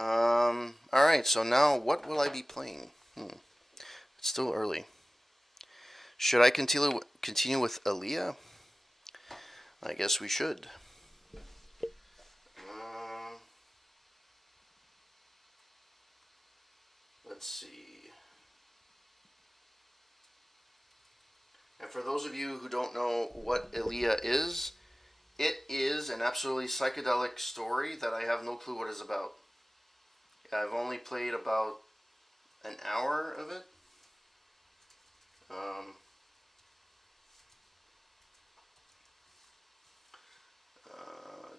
Alright, so now what will I be playing? It's still early. Should I continue with ELEA? I guess we should. Let's see. And for those of you who don't know what ELEA is, it is an absolutely psychedelic story that I have no clue what it's about. I've only played about an hour of it.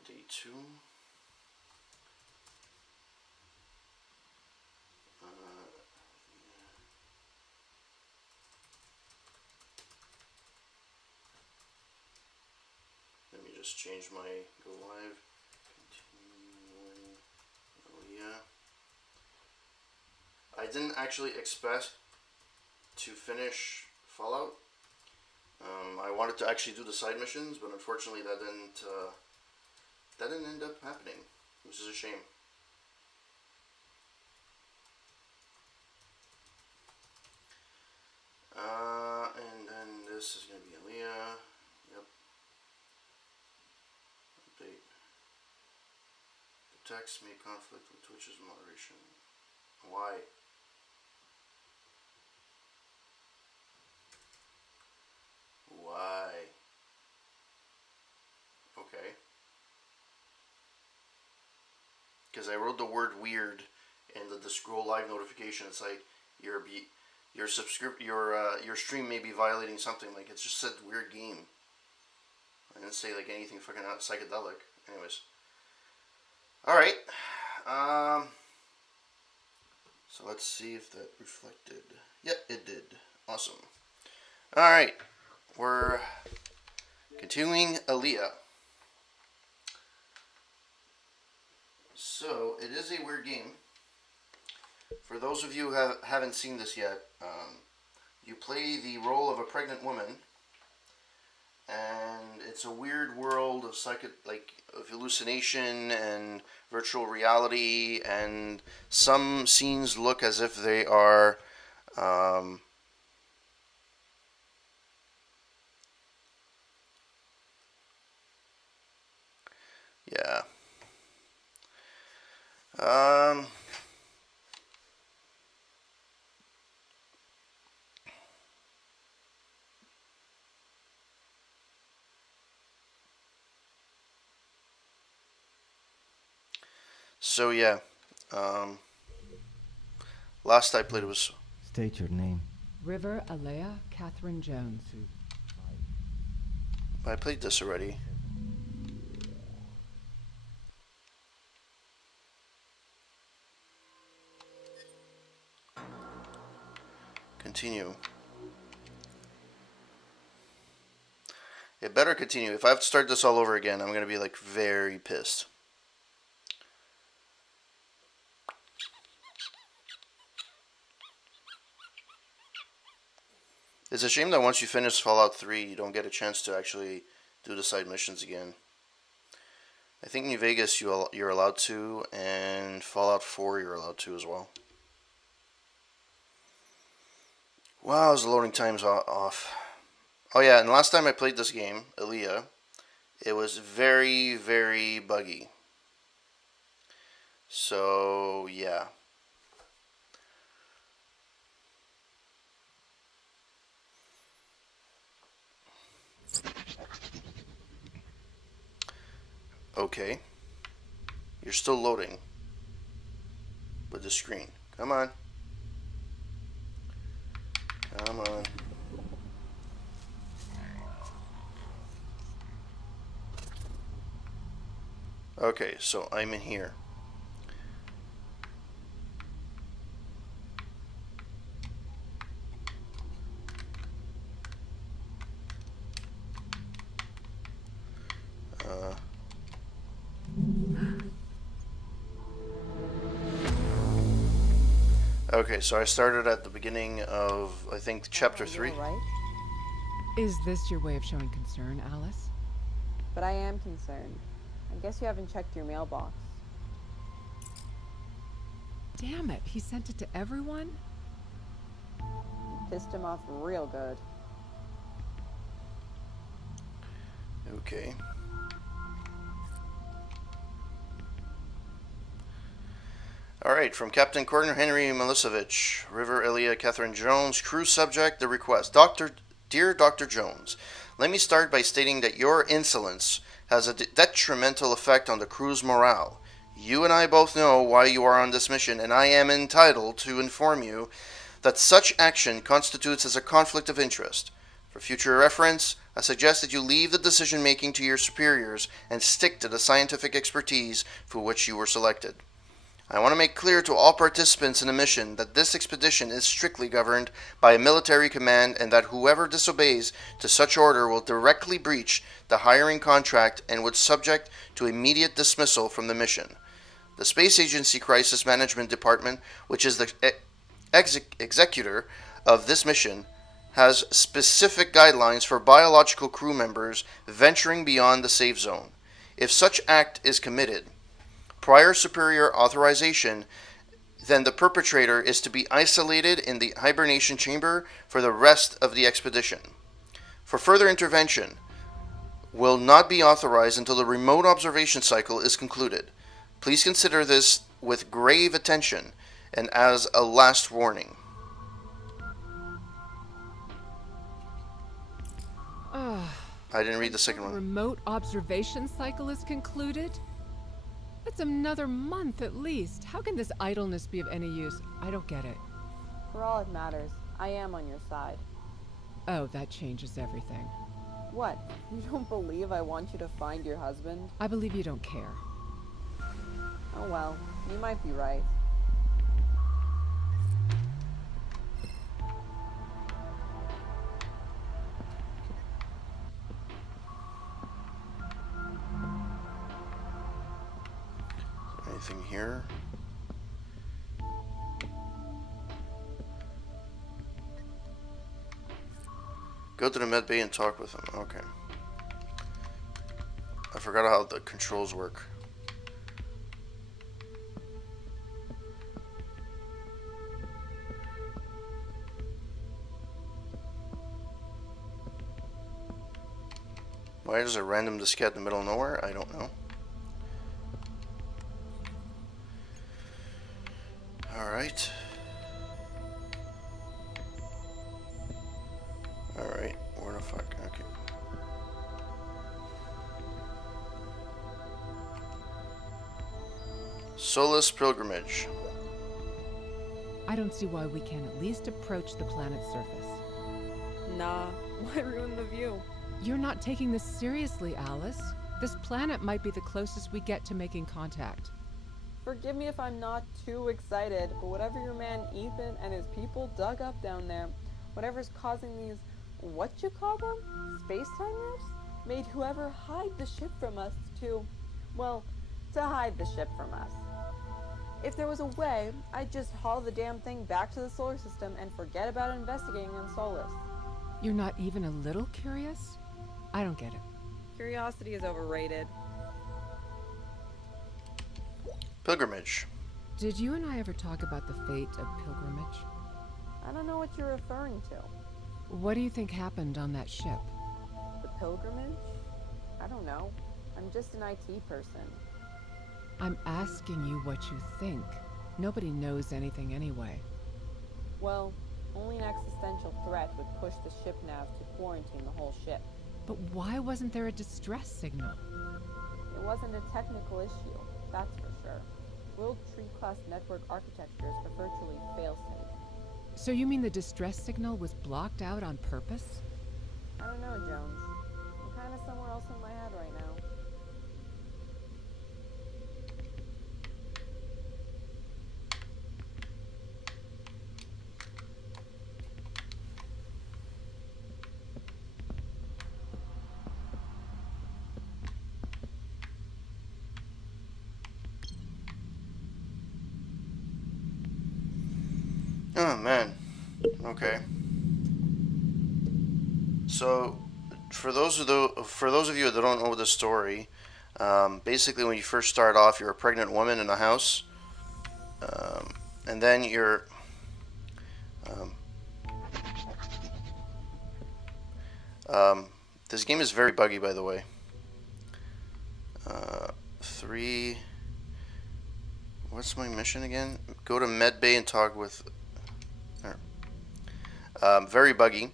Day 2. Let me just change my go live. Continuing ELEA. I didn't actually expect to finish Fallout. I wanted to actually do the side missions, but unfortunately that didn't end up happening, which is a shame. And then this is going to be ELEA. Yep. Update. The text may conflict with Twitch's moderation. Why? Why? Okay. Because I wrote the word weird in the scroll live notification. It's like your stream may be violating something. Like, it just said weird game. I didn't say like anything fucking psychedelic. Anyways. Alright. So let's see if that reflected. Yep, it did. Awesome. Alright. We're continuing ELEA. So, it is a weird game. For those of you who haven't seen this yet, you play the role of a pregnant woman, and it's a weird world of of hallucination and virtual reality, and some scenes look as if they are yeah. So yeah, last I played was... State your name. River ELEA Catherine Jones. I played this already. Continue. It better continue. If I have to start this all over again, I'm going to be like very pissed. It's a shame that once you finish Fallout 3, you don't get a chance to actually do the side missions again. I think New Vegas you're allowed to, and Fallout 4 you're allowed to as well. Wow, the loading time's off. Oh yeah, and last time I played this game, ELEA, it was very, very buggy. So, yeah. Okay. You're still loading with the screen. Come on. Come on. Okay, so I'm in here. Okay, so I started at the beginning of, I think, chapter 3. Right? Is this your way of showing concern, Alice? But I am concerned. I guess you haven't checked your mailbox. Damn it, he sent it to everyone? Pissed him off real good. Okay. All right, from Captain Cordner Henry Milosevic, River ELEA Catherine Jones, crew subject, the request. Dear Dr. Jones, let me start by stating that your insolence has a detrimental effect on the crew's morale. You and I both know why you are on this mission, and I am entitled to inform you that such action constitutes as a conflict of interest. For future reference, I suggest that you leave the decision making to your superiors and stick to the scientific expertise for which you were selected. I want to make clear to all participants in the mission that this expedition is strictly governed by a military command and that whoever disobeys to such order will directly breach the hiring contract and would subject to immediate dismissal from the mission. The Space Agency Crisis Management Department, which is the executor of this mission, has specific guidelines for biological crew members venturing beyond the safe zone. If such act is committed, prior superior authorization, then the perpetrator is to be isolated in the hibernation chamber for the rest of the expedition. For further intervention, will not be authorized until the remote observation cycle is concluded. Please consider this with grave attention and as a last warning. I didn't read the second one. Remote observation cycle is concluded? That's another month at least. How can this idleness be of any use? I don't get it. For all it matters, I am on your side. Oh, that changes everything. What? You don't believe I want you to find your husband? I believe you don't care. Oh well, you might be right. Anything here? Go to the med bay and talk with him. Okay. I forgot how the controls work. Why is a random diskette in the middle of nowhere? I don't know. Alright. Alright, where the fuck? Okay. Solace Pilgrimage. I don't see why we can't at least approach the planet's surface. Nah, why ruin the view? You're not taking this seriously, Alice. This planet might be the closest we get to making contact. Forgive me if I'm not too excited, but whatever your man Ethan and his people dug up down there, whatever's causing these, what you call them? Space-time rifts? Made whoever hide the ship from us to hide the ship from us. If there was a way, I'd just haul the damn thing back to the solar system and forget about investigating on Solus. You're not even a little curious? I don't get it. Curiosity is overrated. Pilgrimage. Did you and I ever talk about the fate of Pilgrimage? I don't know what you're referring to. What do you think happened on that ship? The pilgrimage? I don't know. I'm just an IT person. I'm asking you what you think. Nobody knows anything anyway. Well, only an existential threat would push the ship nav to quarantine the whole ship. But why wasn't there a distress signal? It wasn't a technical issue, that's for sure. World Tree Class network architectures are virtually fail-safe. So you mean the distress signal was blocked out on purpose? I don't know, Jones. I'm kinda somewhere else in my head right now. Oh man. Okay. So, for those of you that don't know the story, basically when you first start off, you're a pregnant woman in a house, and then you're this game is very buggy, by the way. 3. What's my mission again? Go to med bay and talk with. Very buggy.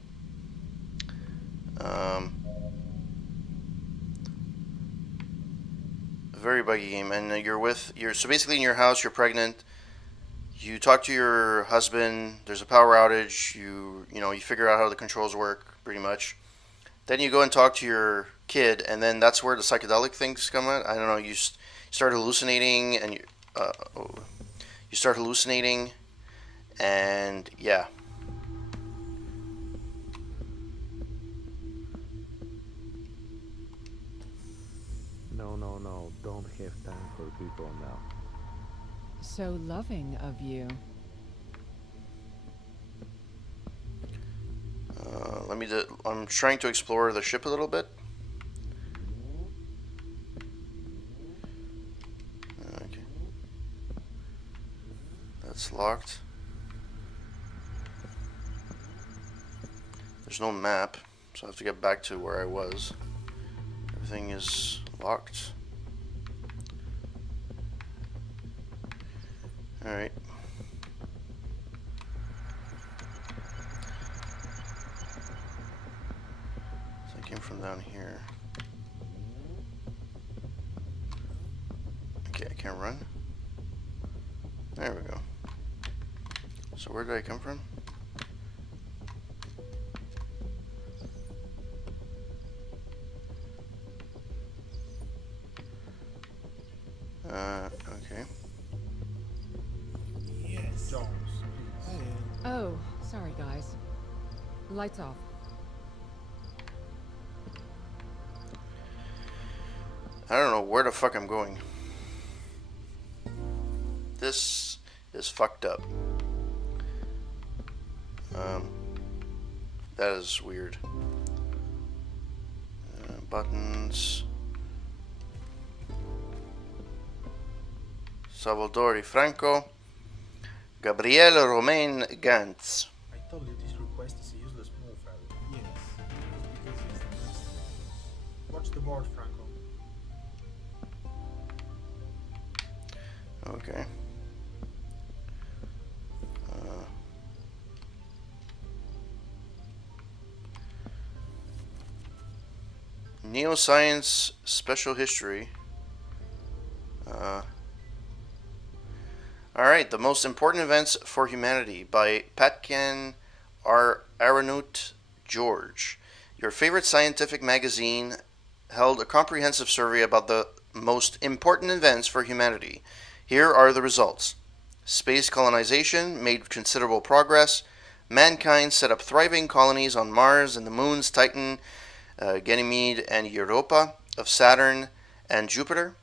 Very buggy game, and you're so basically in your house. You're pregnant. You talk to your husband. There's a power outage. You figure out how the controls work, pretty much. Then you go and talk to your kid, and then that's where the psychedelic things come in. I don't know. You start hallucinating, and you start hallucinating, and yeah. No, don't have time for people now. So loving of you. I'm trying to explore the ship a little bit. Okay. That's locked. There's no map, so I have to get back to where I was. Everything is locked. Alright. So I came from down here. Okay, I can't run. There we go. So where did I come from? Okay. Yes. Jones, please. Oh, sorry guys. Lights off. I don't know where the fuck I'm going. This is fucked up. That is weird. Buttons. Salvatore Franco. Gabriele Romain Gantz. I told you this request is a useless move, Ellie. Yes, because it's the master. Watch the board, Franco. Okay. Neoscience Special History. Alright, The Most Important Events for Humanity by Patkan Aranut George. Your favorite scientific magazine held a comprehensive survey about the most important events for humanity. Here are the results. Space colonization made considerable progress. Mankind set up thriving colonies on Mars and the moons Titan, Ganymede, and Europa, of Saturn and Jupiter.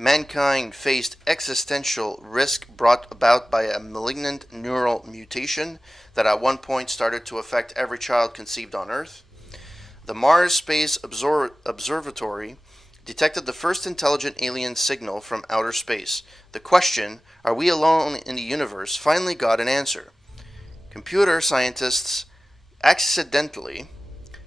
Mankind faced existential risk brought about by a malignant neural mutation that at one point started to affect every child conceived on Earth. The Mars Space Observatory detected the first intelligent alien signal from outer space. The question, are we alone in the universe, finally got an answer. Computer scientists accidentally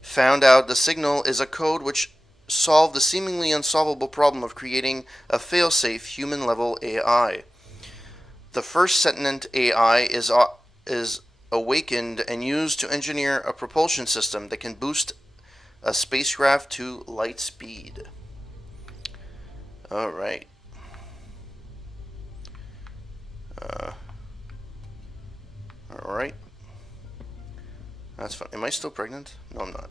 found out the signal is a code which solved the seemingly unsolvable problem of creating a fail-safe human-level AI. The first sentient AI is awakened and used to engineer a propulsion system that can boost a spacecraft to light speed. Alright. Alright. That's fun. Am I still pregnant? No, I'm not.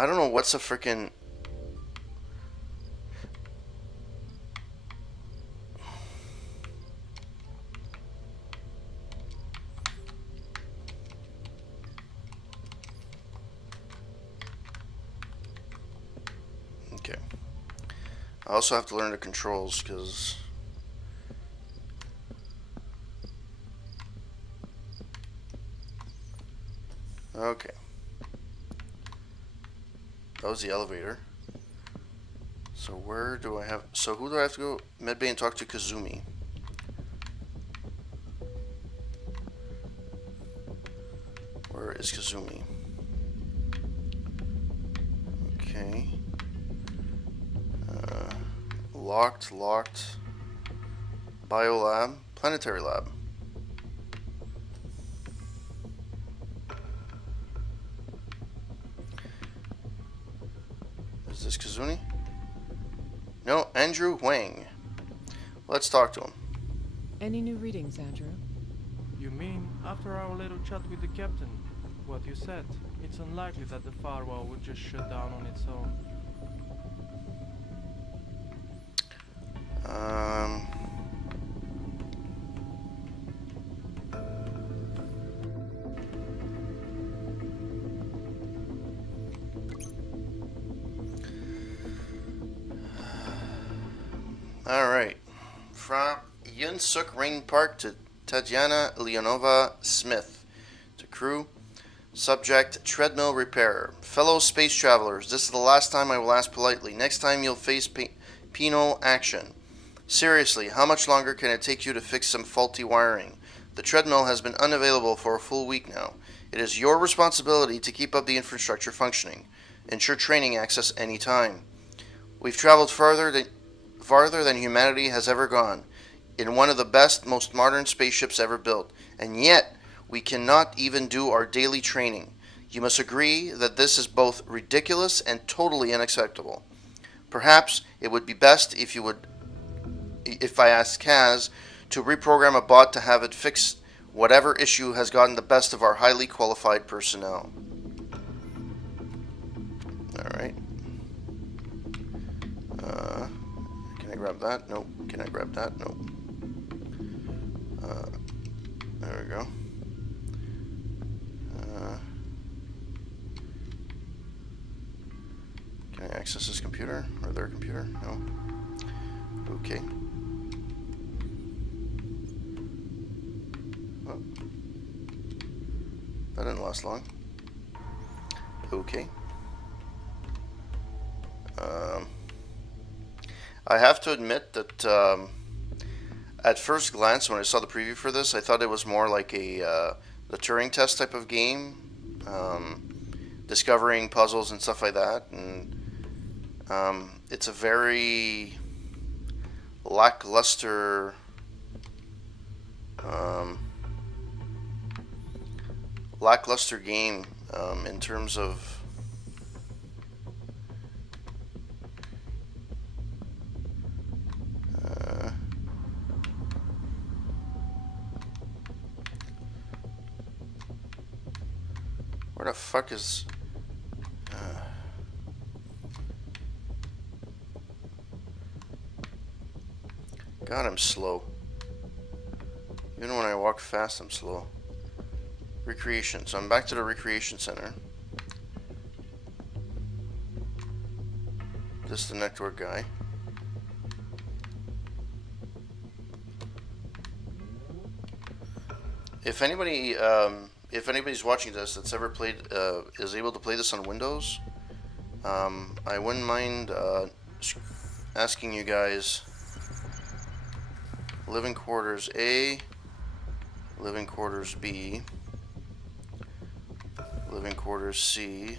I don't know what's a freaking... Okay. I also have to learn the controls because... Okay. That was the elevator. So where do I have... So who do I have to go? Medbay and talk to Kazumi. Where is Kazumi? Okay. Locked. Biolab. Planetary lab. Is this Kazuni? No, Andrew Wang. Let's talk to him. Any new readings, Andrew? You mean, after our little chat with the captain? What you said, it's unlikely that the firewall would just shut down on its own. Alright. From Yun Suk Rain Park to Tatiana Leonova Smith. To crew. Subject, treadmill repairer. Fellow space travelers, this is the last time I will ask politely. Next time you'll face penal action. Seriously, how much longer can it take you to fix some faulty wiring? The treadmill has been unavailable for a full week now. It is your responsibility to keep up the infrastructure functioning. Ensure training access any time. We've traveled farther than humanity has ever gone, in one of the best, most modern spaceships ever built, and yet we cannot even do our daily training. You must agree that this is both ridiculous and totally unacceptable. Perhaps it would be best if I asked Kaz to reprogram a bot to have it fix whatever issue has gotten the best of our highly qualified personnel. Alright. Can I grab that? Nope. Can I grab that? Nope. There we go. Can I access this computer? Or their computer? No. Okay. Oh. That didn't last long. Okay. I have to admit that at first glance, when I saw the preview for this, I thought it was more like the Turing test type of game, discovering puzzles and stuff like that. And it's a very lackluster game in terms of where the fuck is God, I'm slow. Even when I walk fast, I'm slow. Recreation. So I'm back to the recreation center. This is the network guy. If anybody's watching this that's ever played, is able to play this on Windows, I wouldn't mind asking you guys. Living quarters A, living quarters B, living quarters C,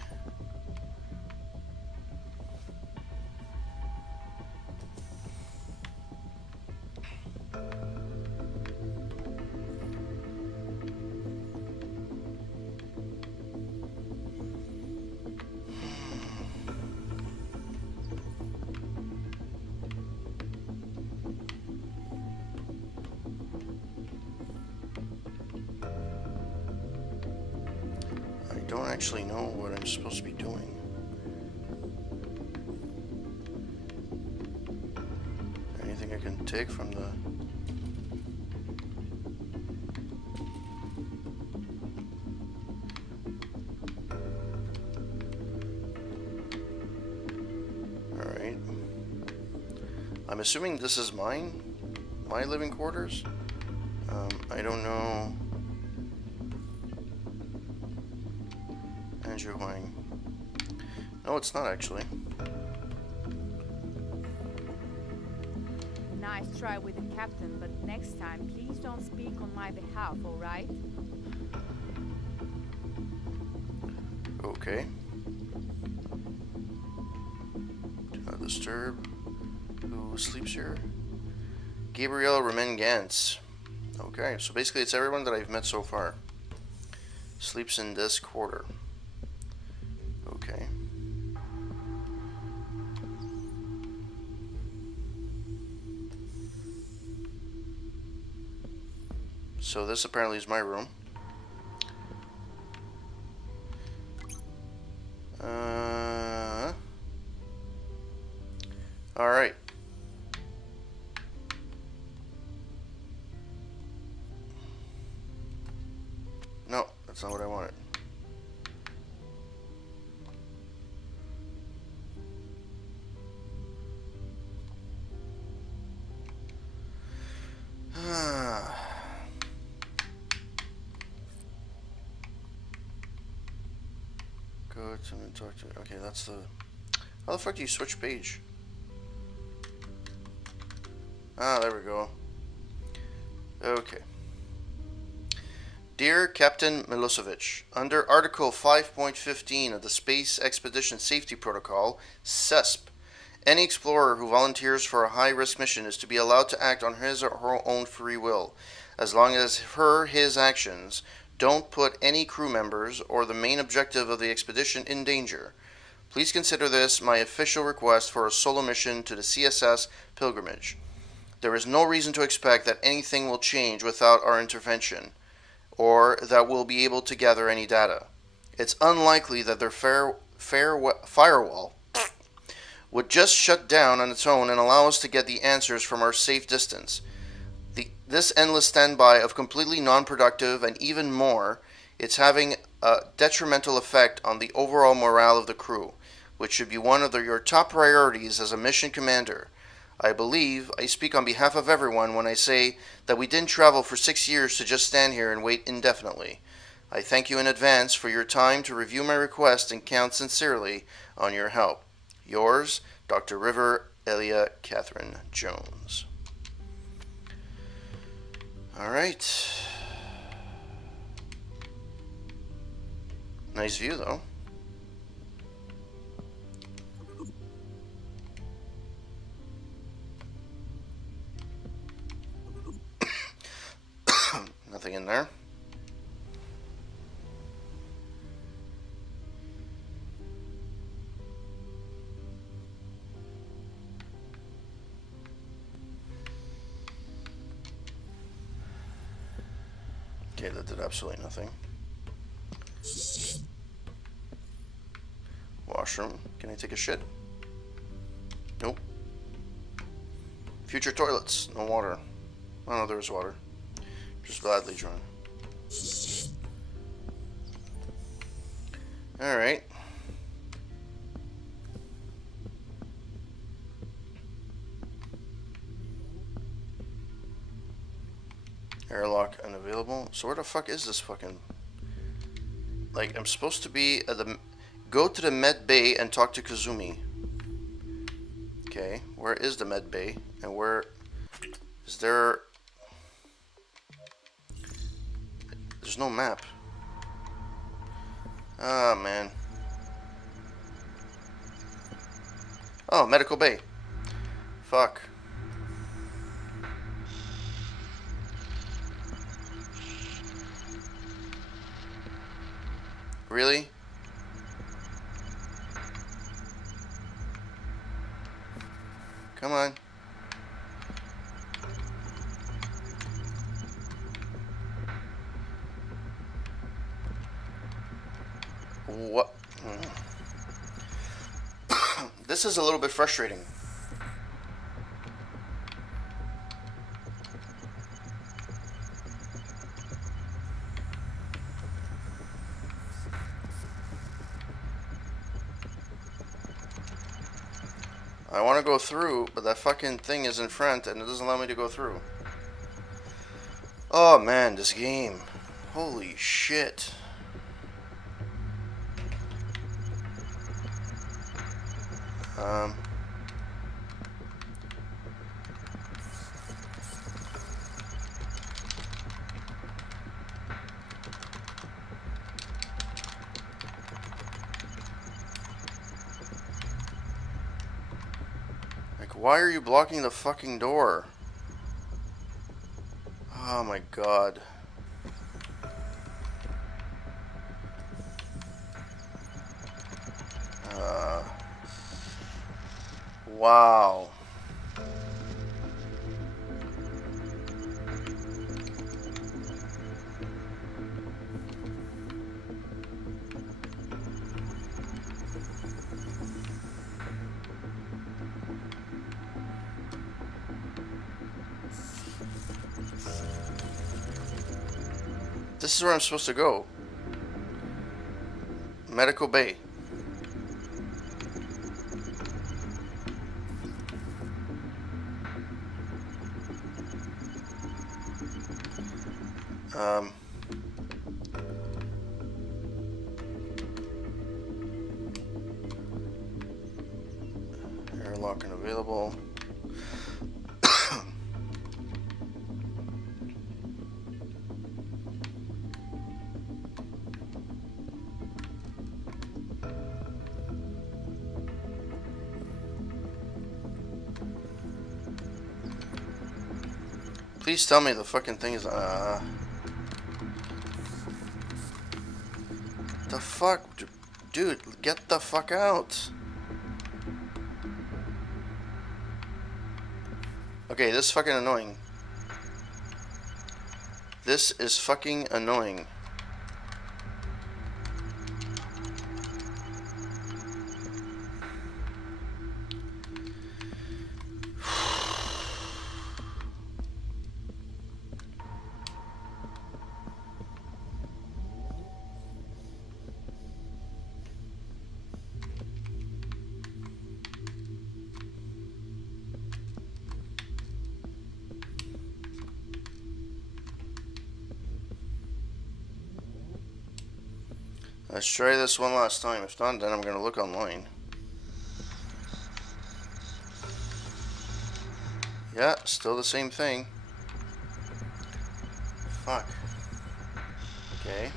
I don't actually know what I'm supposed to be doing. Anything I can take from the... Alright. I'm assuming this is mine? My living quarters? I don't know... Andrew Wang. No, it's not actually. Nice try with the captain, but next time please don't speak on my behalf, alright? Okay. Do not disturb. Who sleeps here? Gabriel Remengans. Okay, so basically it's everyone that I've met so far. Sleeps in this quarter. Okay. So this apparently is my room. Alright. No, that's not what I wanted. Go to and talk to. Okay, that's the. How the fuck do you switch page? Ah, there we go. Okay. Dear Captain Milosevic, under Article 5.15 of the Space Expedition Safety Protocol, CESP, any explorer who volunteers for a high-risk mission is to be allowed to act on his or her own free will, as long as his actions don't put any crew members or the main objective of the expedition in danger. Please consider this my official request for a solo mission to the CSS Pilgrimage. There is no reason to expect that anything will change without our intervention, or that we'll be able to gather any data. It's unlikely that their firewall would just shut down on its own and allow us to get the answers from our safe distance. This endless standby of completely non-productive, and even more, it's having a detrimental effect on the overall morale of the crew, which should be one of your top priorities as a mission commander. I believe I speak on behalf of everyone when I say that we didn't travel for 6 years to just stand here and wait indefinitely. I thank you in advance for your time to review my request and count sincerely on your help. Yours, Dr. River ELEA Catherine Jones. Alright. Nice view, though. Nothing in there. Okay, that did absolutely nothing. Washroom. Can I take a shit? Nope. Future toilets. No water. Oh no, there is water. Just badly drawn. Alright. Airlock unavailable. So where the fuck is this fucking... Like, I'm supposed to be at the... Go to the med bay and talk to Kazumi. Okay, where is the med bay? And where... Is there... There's no map. Ah, man. Oh, medical bay. Fuck. Really? Come on. What? This is a little bit frustrating. I want to go through, but that fucking thing is in front and it doesn't allow me to go through. Oh man, this game. Holy shit. Why are you blocking the fucking door? Oh my god. Wow. This is where I'm supposed to go. Medical Bay. Airlock unavailable. Please tell me the fucking thing is, the fuck? Dude, get the fuck out. Okay, this is fucking annoying. This is fucking annoying. Let's try this one last time. If not, then I'm gonna look online. Yeah, still the same thing. Fuck. Okay.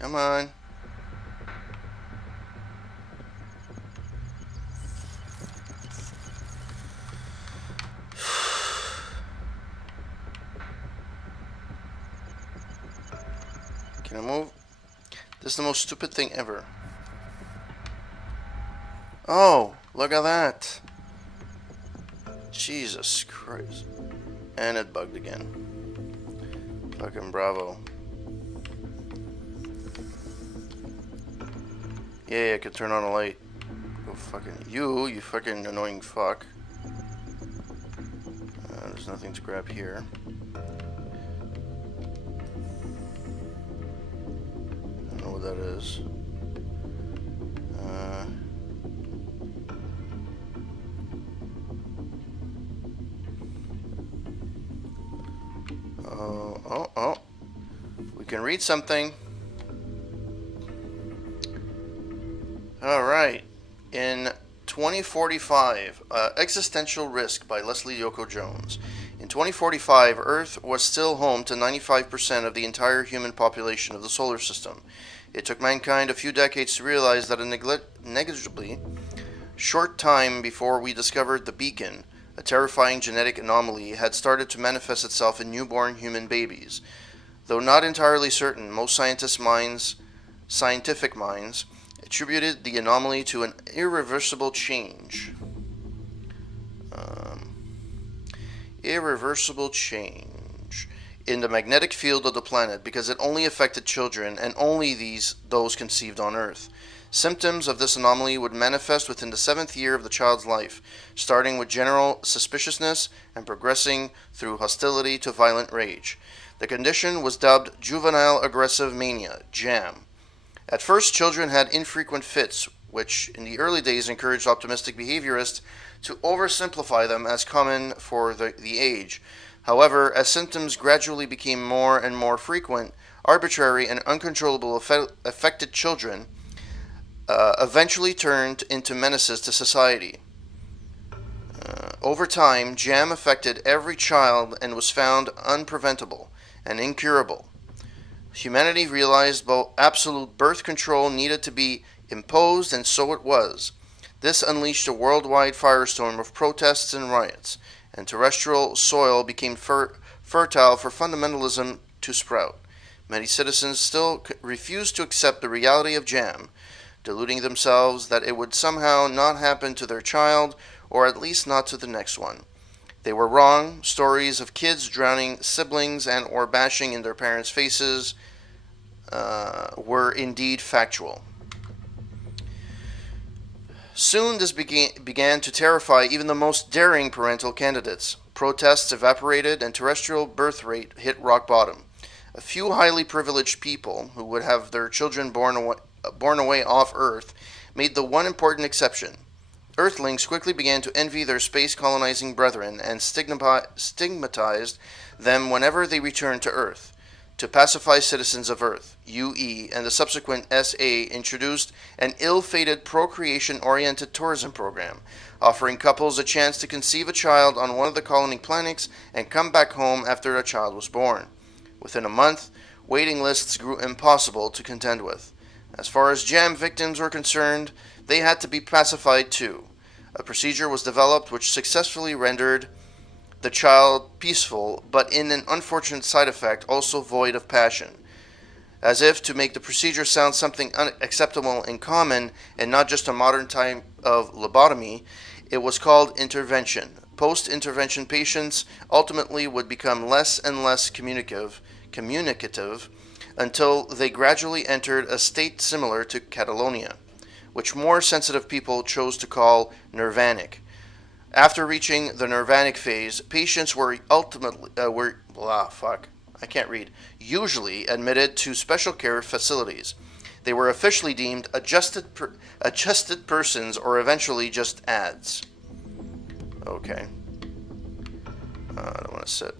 Come on. Can I move? This is the most stupid thing ever. Oh, look at that. Jesus Christ. And it bugged again. Fucking bravo. Yeah, I could turn on a light. Go fucking you fucking annoying fuck. There's nothing to grab here. I don't know what that is. Oh. We can read something. Alright, in 2045, Existential Risk by Leslie Yoko Jones. In 2045, Earth was still home to 95% of the entire human population of the solar system. It took mankind a few decades to realize that a negligibly short time before we discovered the beacon, a terrifying genetic anomaly had started to manifest itself in newborn human babies. Though not entirely certain, most scientific minds attributed the anomaly to an irreversible change. Irreversible change in the magnetic field of the planet, because it only affected children and only those conceived on Earth. Symptoms of this anomaly would manifest within the 7th year of the child's life, starting with general suspiciousness and progressing through hostility to violent rage. The condition was dubbed juvenile aggressive mania, JAM. At first, children had infrequent fits, which in the early days encouraged optimistic behaviorists to oversimplify them as common for the age. However, as symptoms gradually became more and more frequent, arbitrary and uncontrollable affected children eventually turned into menaces to society. Over time, JAM affected every child and was found unpreventable and incurable. Humanity realized absolute birth control needed to be imposed, and so it was. This unleashed a worldwide firestorm of protests and riots, and terrestrial soil became fertile for fundamentalism to sprout. Many citizens still refused to accept the reality of JAM, deluding themselves that it would somehow not happen to their child, or at least not to the next one. They were wrong. Stories of kids drowning siblings and or bashing in their parents' faces were indeed factual. Soon this began to terrify even the most daring parental candidates. Protests evaporated and terrestrial birth rate hit rock bottom. A few highly privileged people who would have their children born away off Earth made the one important exception. Earthlings quickly began to envy their space-colonizing brethren and stigmatized them whenever they returned to Earth. To pacify citizens of Earth, UE and the subsequent SA introduced an ill-fated procreation-oriented tourism program, offering couples a chance to conceive a child on one of the colony planets and come back home after a child was born. Within a month, waiting lists grew impossible to contend with. As far as JAM victims were concerned, they had to be pacified too. A procedure was developed which successfully rendered the child peaceful, but in an unfortunate side effect, also void of passion. As if to make the procedure sound something unacceptable and common, and not just a modern type of lobotomy, it was called intervention. Post-intervention patients ultimately would become less and less communicative until they gradually entered a state similar to Catalonia, which more sensitive people chose to call nirvanic. After reaching the nirvanic phase, patients were usually admitted to special care facilities. They were officially deemed adjusted persons, or eventually just ads. Okay. I don't want to sit.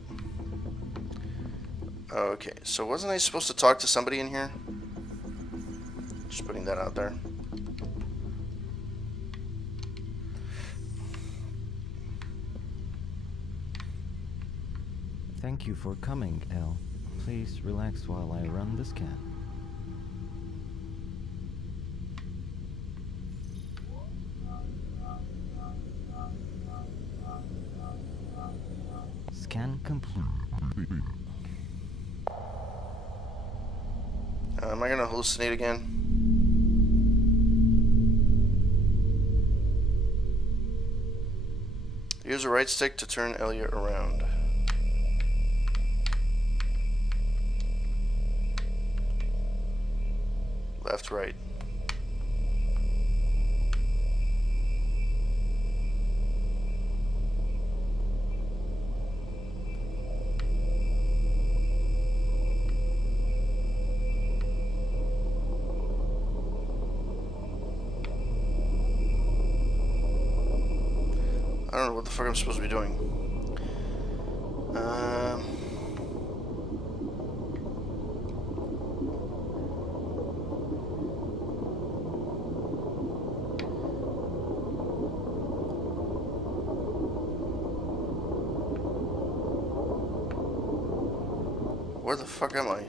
Okay, so wasn't I supposed to talk to somebody in here? Just putting that out there. Thank you for coming, Elle. Please relax while I run the scan. Scan complete. Am I going to hallucinate again? Use the right stick to turn ELEA around. Left, right. I don't know what the fuck I'm supposed to be doing. Where the fuck am I?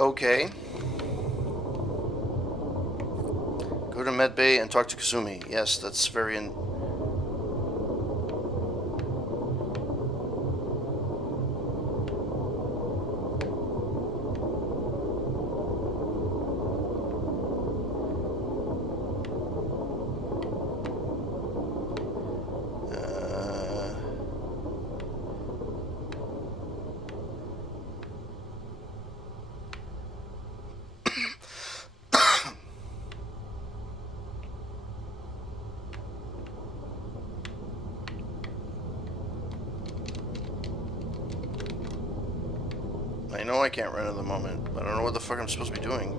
Okay. Go to medbay and talk to Kazumi. Yes, that's very I know I can't run at the moment, but I don't know what the fuck I'm supposed to be doing.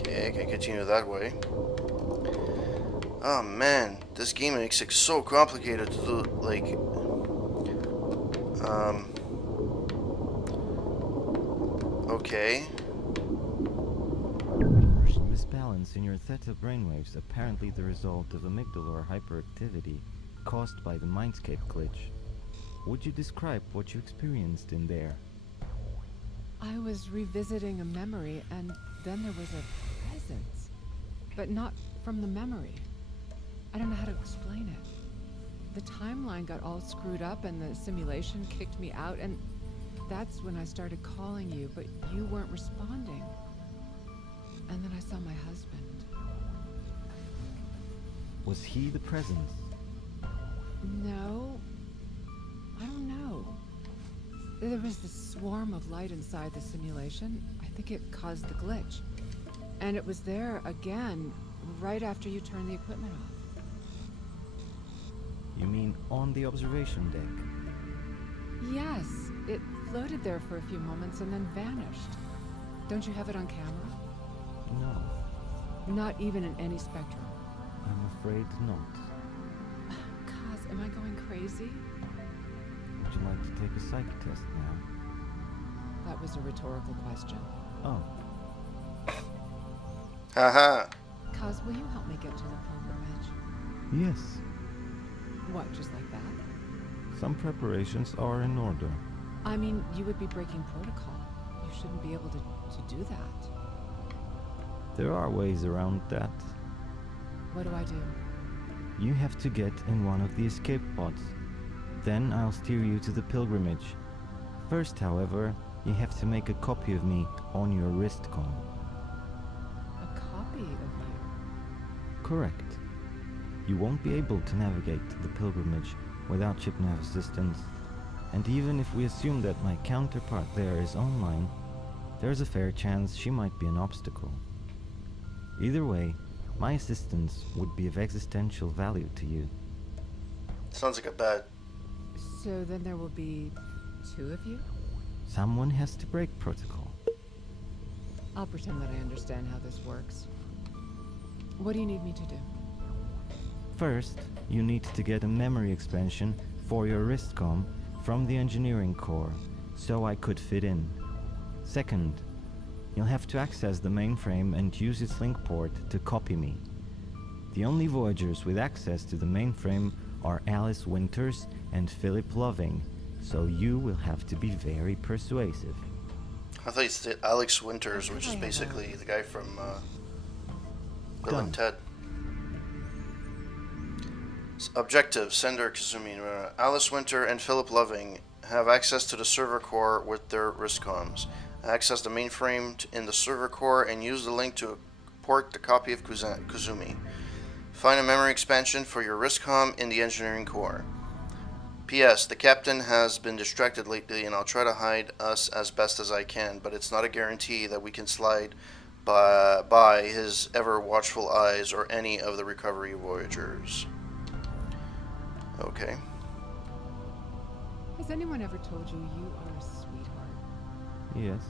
Okay, I can continue that way. Oh man, this game makes it so complicated to do, like, okay. Misbalance in your theta brainwaves apparently the result of amygdala hyperactivity caused by the mindscape glitch. Would you describe what you experienced in there? I was revisiting a memory, and then there was a presence. But not from the memory. I don't know how to explain it. The timeline got all screwed up and the simulation kicked me out, and that's when I started calling you, but you weren't responding. And then I saw my husband. Was he the presence? No. I don't know. There was this swarm of light inside the simulation. I think it caused the glitch. And it was there again, right after you turned the equipment off. You mean on the observation deck? Yes, it floated there for a few moments and then vanished. Don't you have it on camera? No, Not even in any spectrum. I'm afraid not. Kaz, am I going crazy? Would you like to take a psych test now? That was a rhetorical question. Oh, Haha. Kaz, will you help me get to the pilgrimage? yes. What, just like that? Some preparations are in order. I mean, you would be breaking protocol. You shouldn't be able to do that. There are ways around that. What do I do? You have to get in one of the escape pods. Then I'll steer you to the pilgrimage. First, however, you have to make a copy of me on your wristcom. A copy of you? Correct. You won't be able to navigate the pilgrimage without chipnav assistance. And even if we assume that my counterpart there is online, there's a fair chance she might be an obstacle. Either way, my assistance would be of existential value to you. Sounds like a bad. So then there will be two of you? Someone has to break protocol. I'll pretend that I understand how this works. What do you need me to do? First, you need to get a memory expansion for your wristcom from the engineering core, so I could fit in. Second, you'll have to access the mainframe and use its link port to copy me. The only Voyagers with access to the mainframe are Alice Winters and Philip Loving, so you will have to be very persuasive. I thought you said Alex Winters, I which think is I have basically a- the guy from Bill Done. and Ted. Objective, Sender Kazumi. Alice Winter and Philip Loving have access to the server core with their wristcoms. Access the mainframe in the server core and use the link to port the copy of Kazumi. Find a memory expansion for your wristcom in the engineering core. P.S. The captain has been distracted lately and I'll try to hide us as best as I can, but it's not a guarantee that we can slide by his ever watchful eyes or any of the recovery Voyagers. Okay. Has anyone ever told you you are a sweetheart? Yes.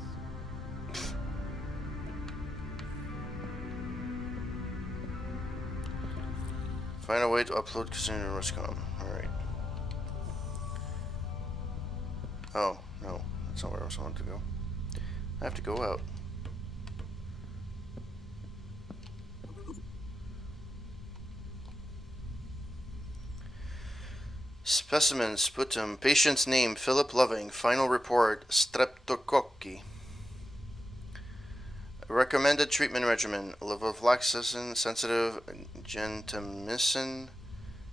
Find a way to upload Kazumi to Riscom. Alright. Oh, no. That's not where I was wanting to go. I have to go out. Specimen sputum. Patient's name Philip Loving. Final report streptococci. Recommended treatment regimen: levofloxacin sensitive, gentamicin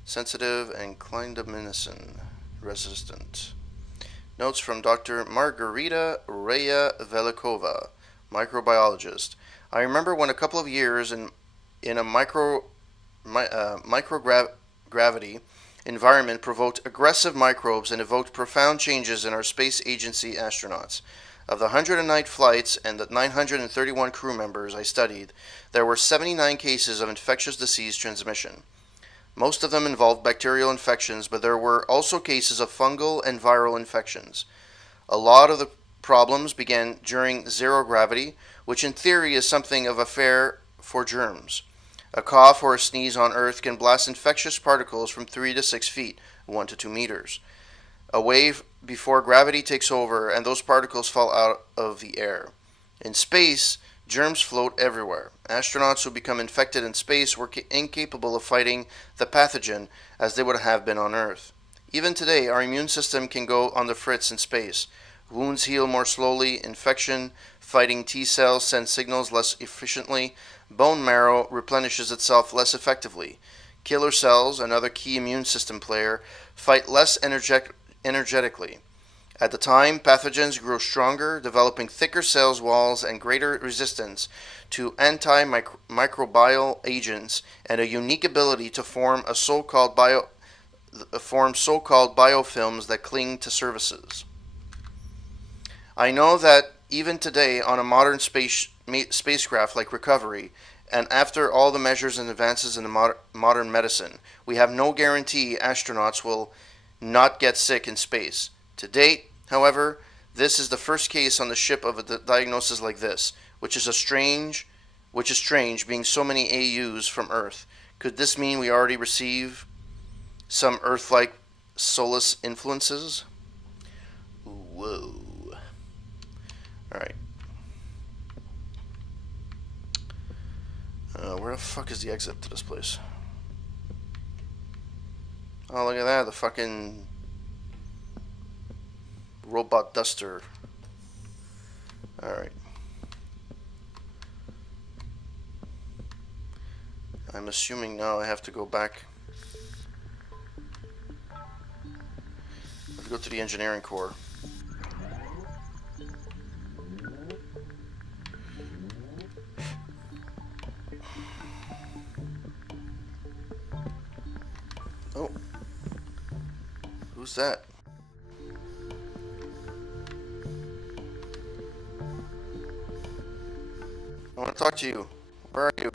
sensitive, and clindamycin resistant. Notes from Dr. Margarita Rhea Velikova, microbiologist. I remember when a couple of years in a microgravity environment provoked aggressive microbes and evoked profound changes in our space agency astronauts. Of the 109 flights and the 931 crew members I studied, there were 79 cases of infectious disease transmission. Most of them involved bacterial infections, but there were also cases of fungal and viral infections. A lot of the problems began during zero gravity, which in theory is something of a fair for germs. A cough or a sneeze on Earth can blast infectious particles from 3 to 6 feet, 1 to 2 meters, away before gravity takes over and those particles fall out of the air. In space, germs float everywhere. Astronauts who become infected in space were incapable of fighting the pathogen as they would have been on Earth. Even today, our immune system can go on the fritz in space. Wounds heal more slowly, infection fighting T cells send signals less efficiently, bone marrow replenishes itself less effectively. Killer cells, another key immune system player, fight less energetically. At the time, pathogens grow stronger, developing thicker cell walls and greater resistance to antimicrobial agents and a unique ability to form so-called biofilms that cling to surfaces. I know that even today on a modern spacecraft like Recovery, and after all the measures and advances in modern medicine, we have no guarantee astronauts will not get sick in space. To date, however, this is the first case on the ship of a diagnosis like this, which is strange, being so many AUs from Earth. Could this mean we already receive some Earth-like Solus influences? Whoa. Alright. Where the fuck is the exit to this place? Oh, look at that, the fucking robot duster. Alright. I'm assuming now I have to go back. I have to go to the engineering core. Oh. Who's that? I want to talk to you. Where are you?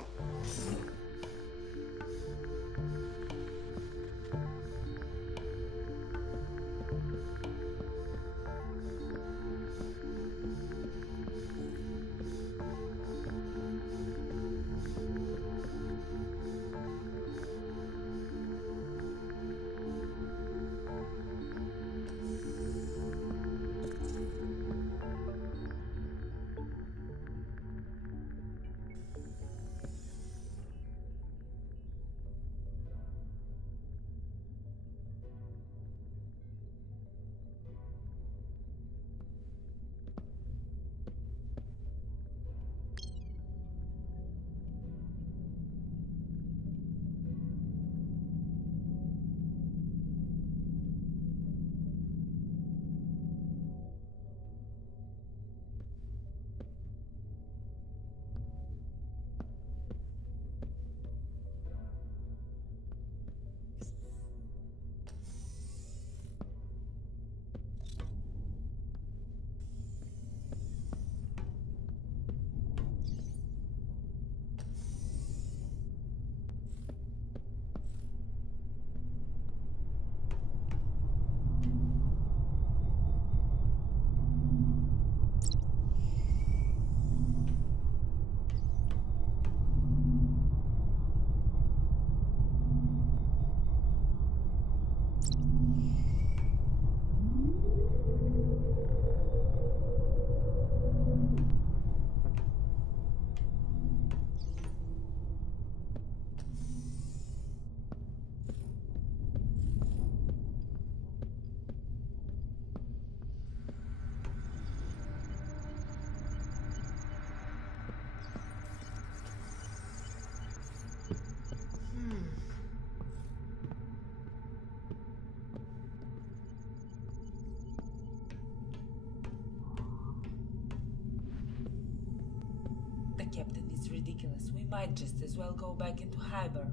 ridiculous. We might just as well go back into Hyber.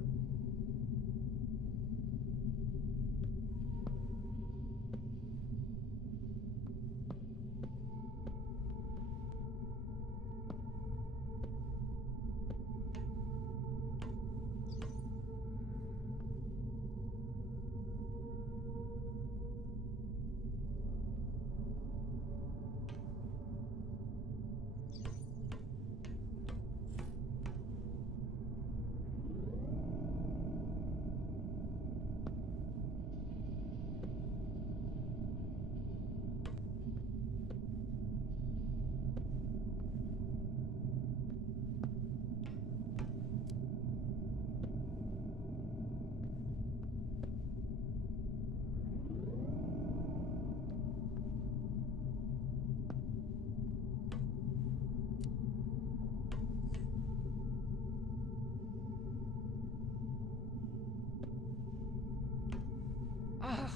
Ah.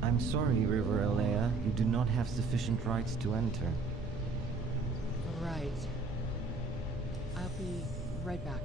I'm sorry, River ELEA. You do not have sufficient rights to enter. Right. I'll be right back.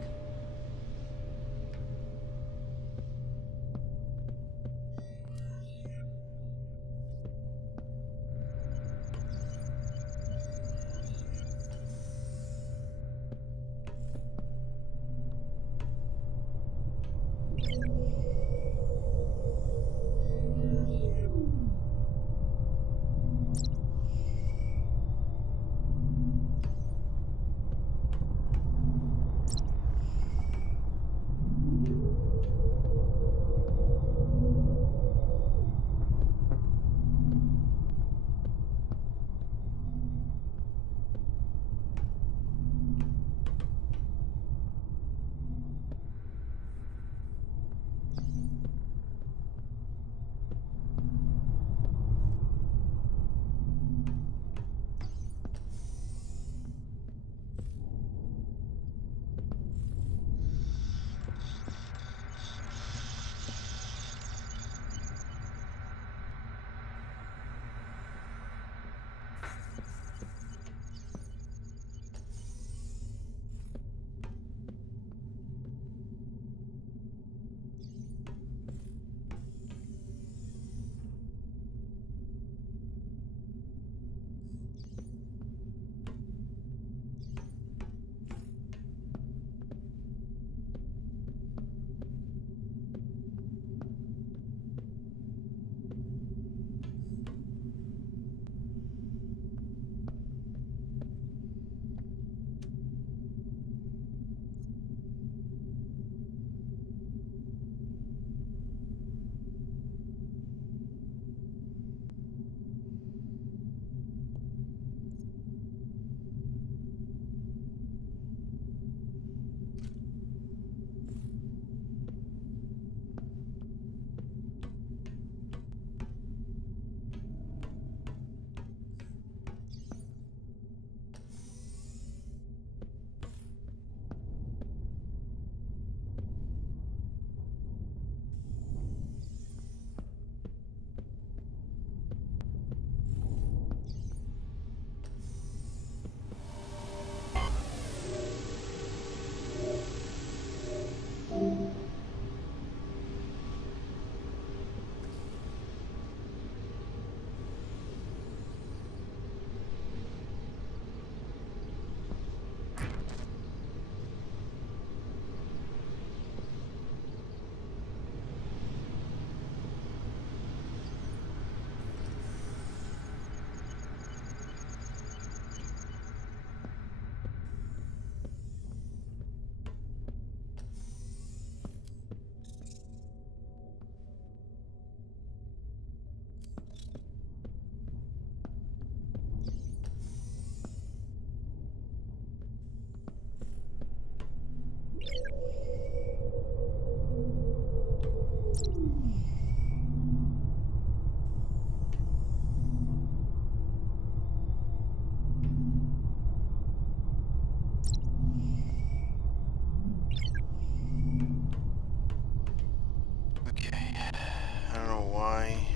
I don't know why.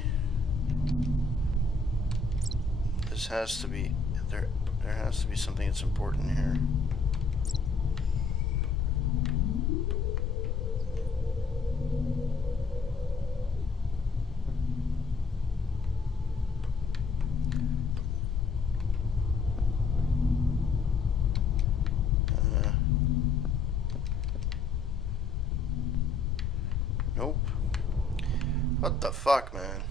This has to be there. There has to be something that's important here. Nope. What the fuck, man?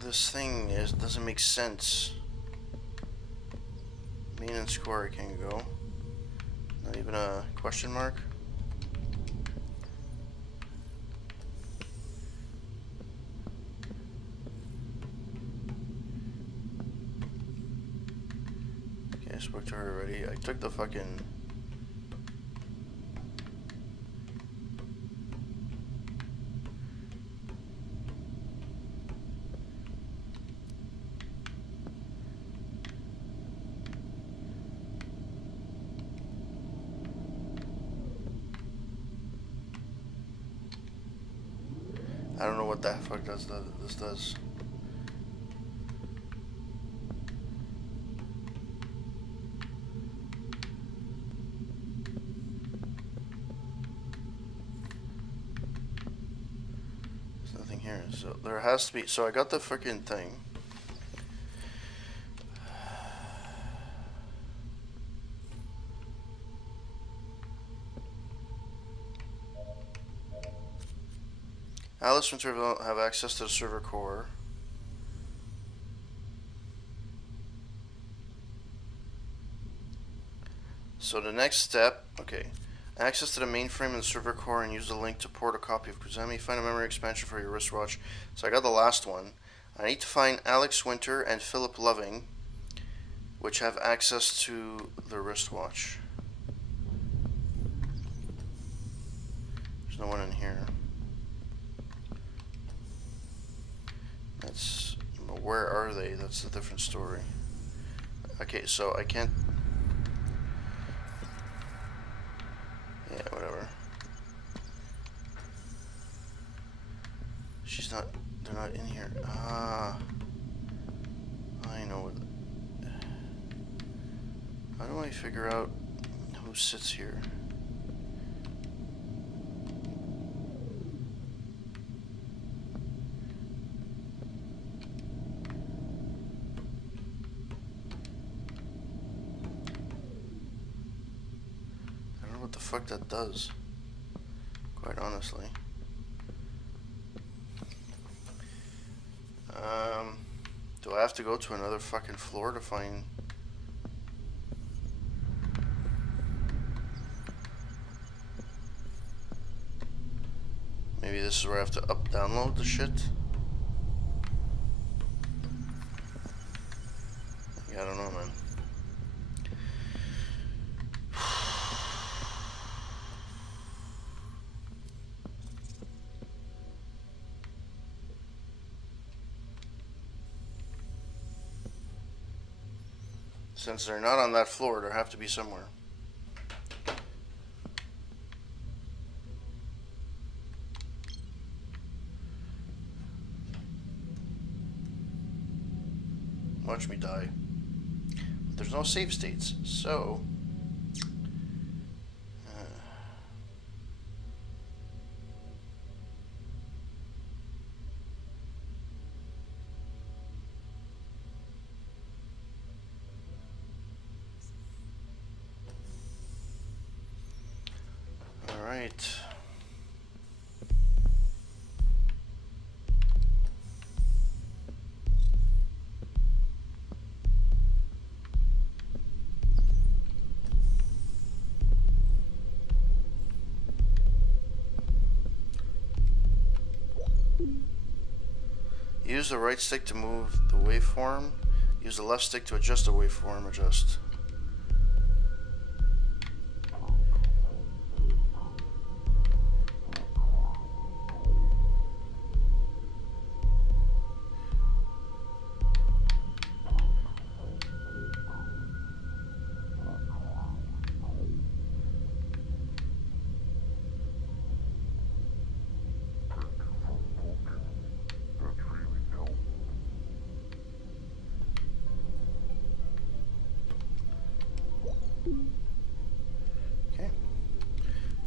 This thing doesn't make sense. Maintenance core can go. Not even a question mark. Okay, I spoke to her already. I took the fucking. I don't know what the fuck this does. There's nothing here. So there has to be. So I got the freaking thing. Alice Winter will have access to the server core. So the next step, okay. Access to the mainframe and the server core and use the link to port a copy of Kuzami. Find a memory expansion for your wristwatch. So I got the last one. I need to find Alex Winter and Philip Loving, which have access to the wristwatch. There's no one in here. That's, where are they? That's a different story. Okay, so I can't. Yeah, whatever. She's not. They're not in here. Ah, I know what. How do I figure out who sits here? What the fuck that does, quite honestly. Do I have to go to another fucking floor to find? Maybe this is where I have to download the shit? Yeah, I don't know, man. Since they're not on that floor, they have to be somewhere. Watch me die. But there's no save states, so... Alright. Use the right stick to move the waveform. Use the left stick to adjust the waveform. Adjust.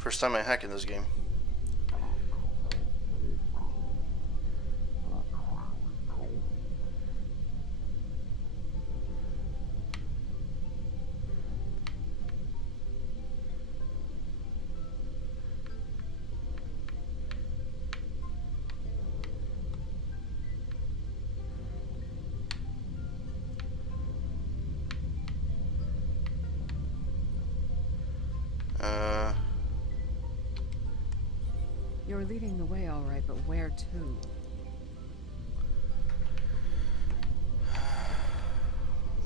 First time I hack in this game. You're leading the way, all right, but where to?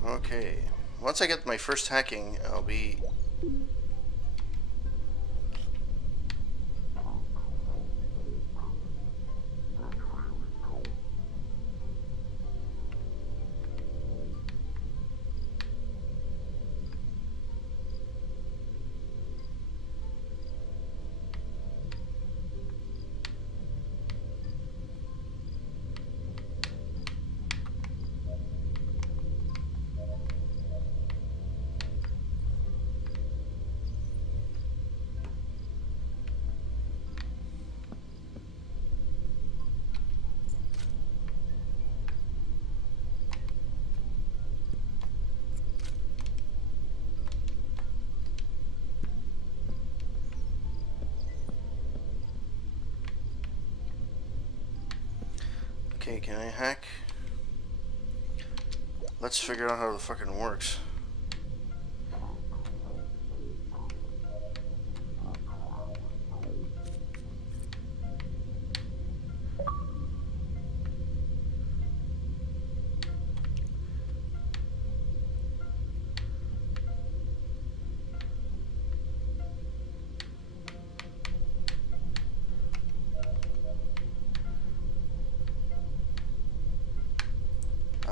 Okay. Once I get my first hacking, I'll be... Okay, can I hack? Let's figure out how the fucking works.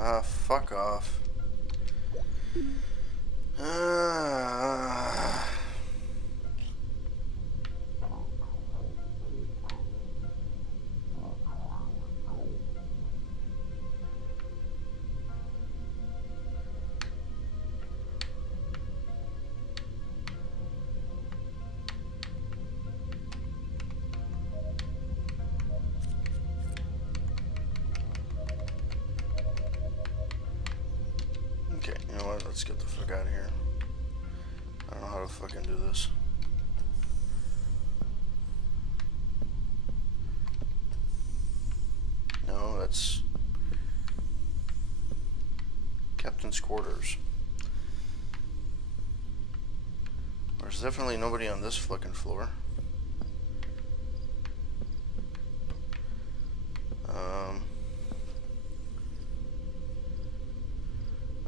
Ah, fuck off. Okay, you know what? Let's get the fuck out of here. I don't know how to fucking do this. No, that's Captain's quarters. There's definitely nobody on this fucking floor.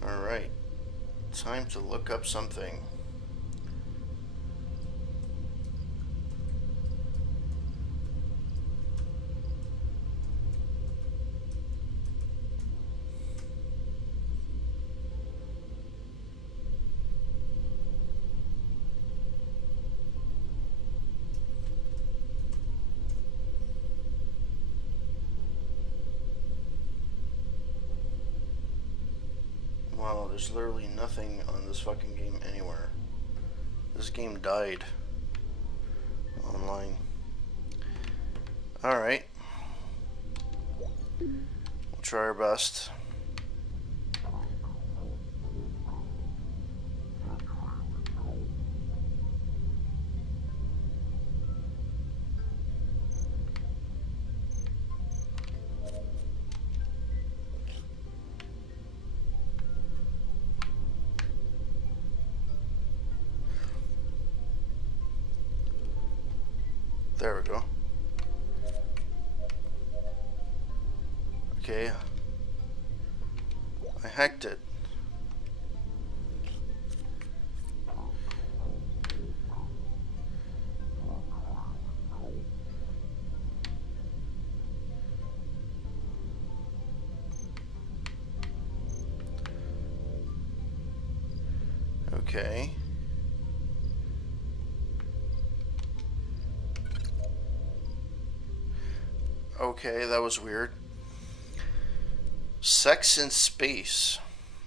Alright. Time to look up something. Wow, there's literally nothing on this fucking game anywhere. This game died online. Alright. We'll try our best. There we go. Okay. I hacked it. Okay. Okay, that was weird. Sex in space.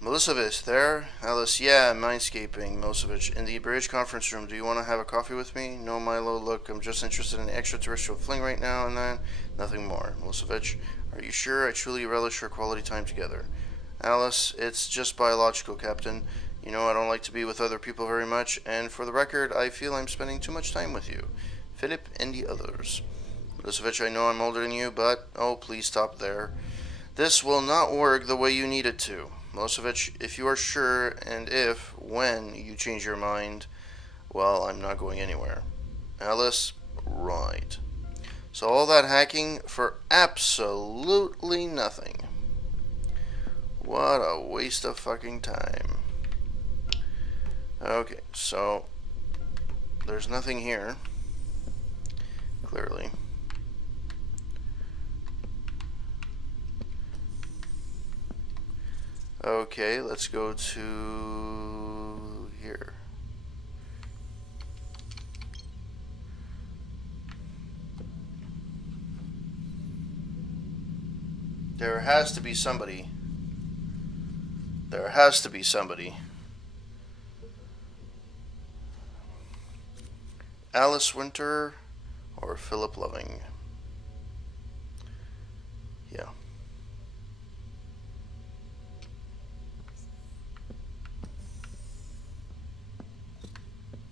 Milosevic, there? Alice, yeah, mindscaping. Milosevic, in the bridge conference room. Do you want to have a coffee with me? No, Milo, look, I'm just interested in extraterrestrial fling right now and then. Nothing more. Milosevic, are you sure? I truly relish our quality time together. Alice, it's just biological, Captain. You know, I don't like to be with other people very much, and for the record, I feel I'm spending too much time with you. Philip and the others. Milosevic, I know I'm older than you, but, oh, please stop there. This will not work the way you need it to. Milosevic, if you are sure, and when you change your mind, well, I'm not going anywhere. Alice, right. So all that hacking for absolutely nothing. What a waste of fucking time. Okay, so there's nothing here, clearly. Okay, let's go to here. There has to be somebody. There has to be somebody. Alice Winter or Philip Loving. Yeah.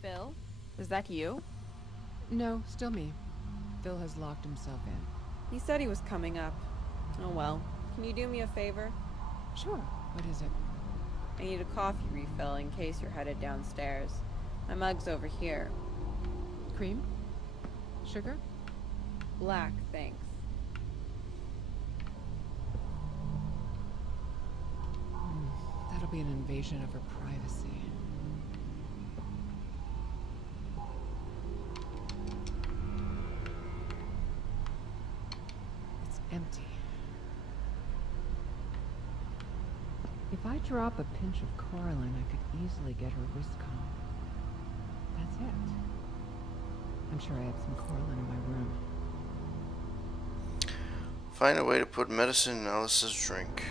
Phil? Is that you? No, still me. Phil has locked himself in. He said he was coming up. Oh well. Can you do me a favor? Sure. What is it? I need a coffee refill in case you're headed downstairs. My mug's over here. Cream? Sugar? Black, thanks. That'll be an invasion of her privacy. It's empty. If I drop a pinch of Coraline, I could easily get her wrist calm. That's it. I'm sure I have some Coraline in my room. Find a way to put medicine in Alice's drink.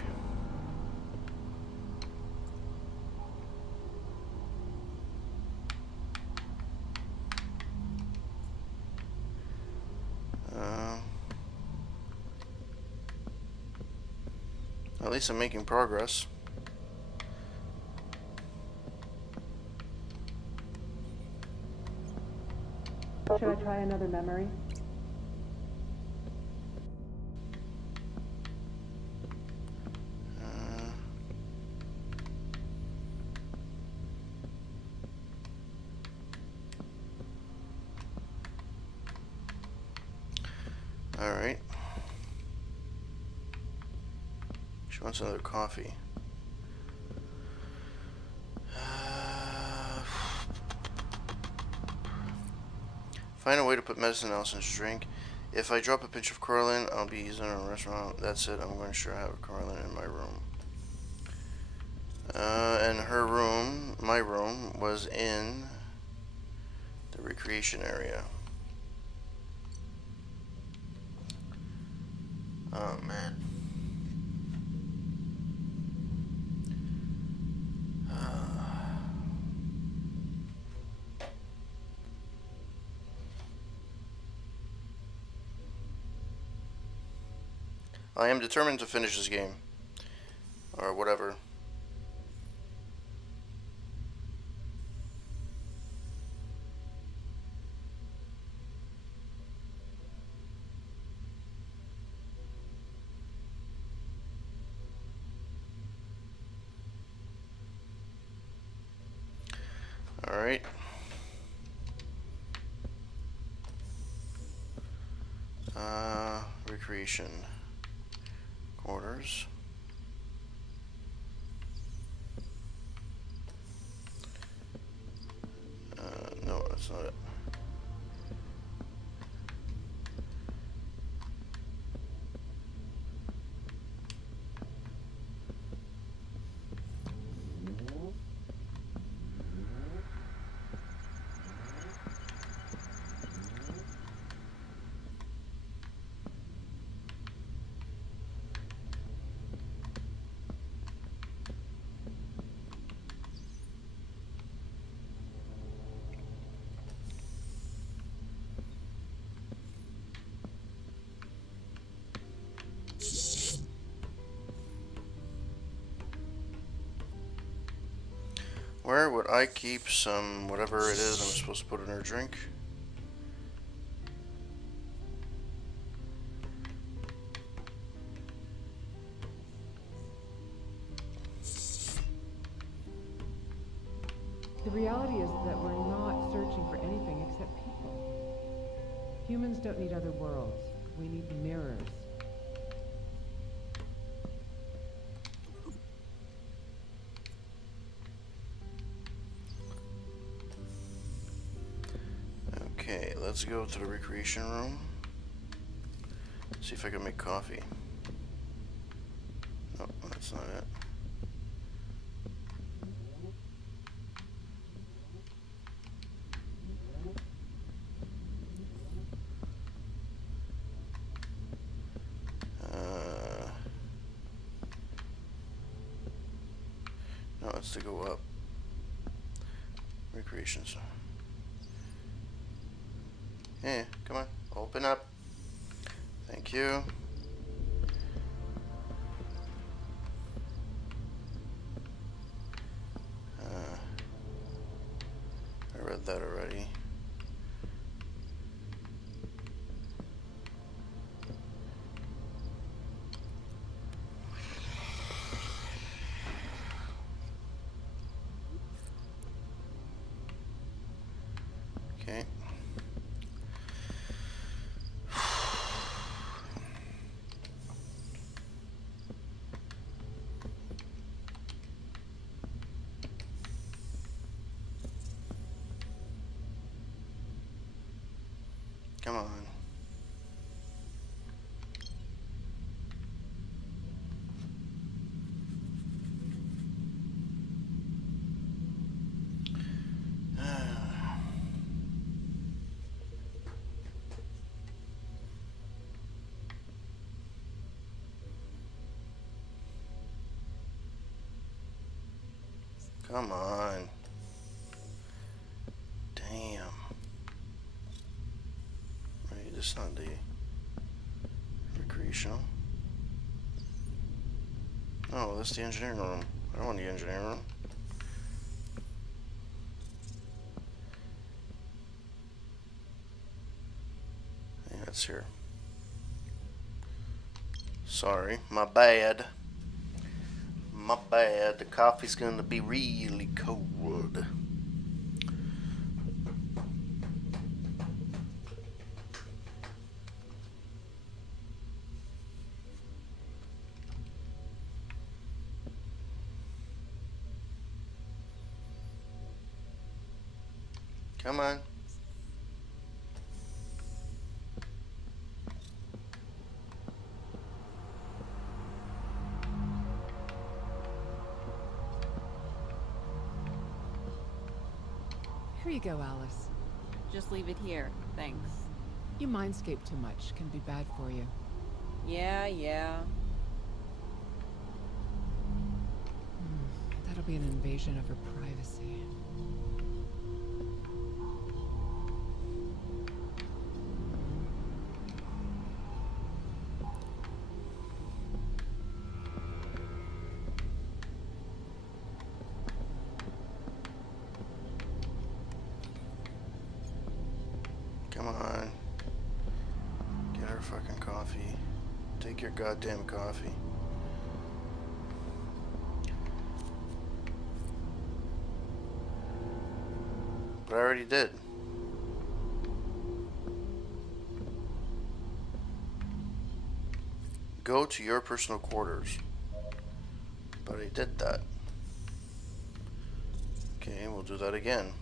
At least I'm making progress. Should I try another memory? Alright. She wants another coffee. Find a way to put medicine in Allison's drink. If I drop a pinch of Coraline, I'll be easing in a restaurant. That's it. I'm going to sure have Coraline in my room. And her room, my room, was in the recreation area. Oh man. I am determined to finish this game. Or whatever. Alright. Recreation. Quarters. No, that's not it. Where would I keep some whatever it is I'm supposed to put in her drink? The reality is that we're not searching for anything except people. Humans don't need other worlds. We need mirrors. Okay, let's go to the recreation room. See if I can make coffee. No, that's not it. No, it's to go up. Recreation zone. Yeah, come on, open up. Thank you. I read that already. Okay. Come on. Come on. Damn. Right, this is not the recreational. Oh, that's the engineering room. I don't want the engineering room. Yeah, it's here. Sorry, my bad. My bad. The coffee's gonna be really cold. Come on. Here you go, Alice. Just leave it here, thanks. You mindscape too much. Can be bad for you. Yeah. That'll be an invasion of her privacy. Come on. Get her fucking coffee. Take your goddamn coffee. But I already did. Go to your personal quarters. But I did that. Okay, we'll do that again.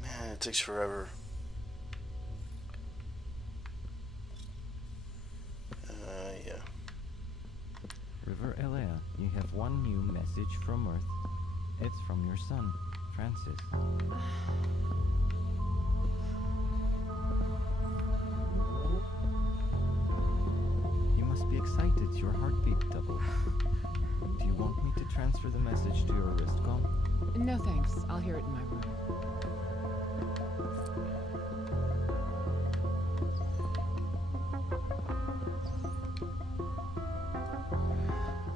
Man, it takes forever. Yeah. River ELEA, you have one new message from Earth. It's from your son, Francis. excited, your heartbeat doubles. Do you want me to transfer the message to your wristcom? No thanks. I'll hear it in my room.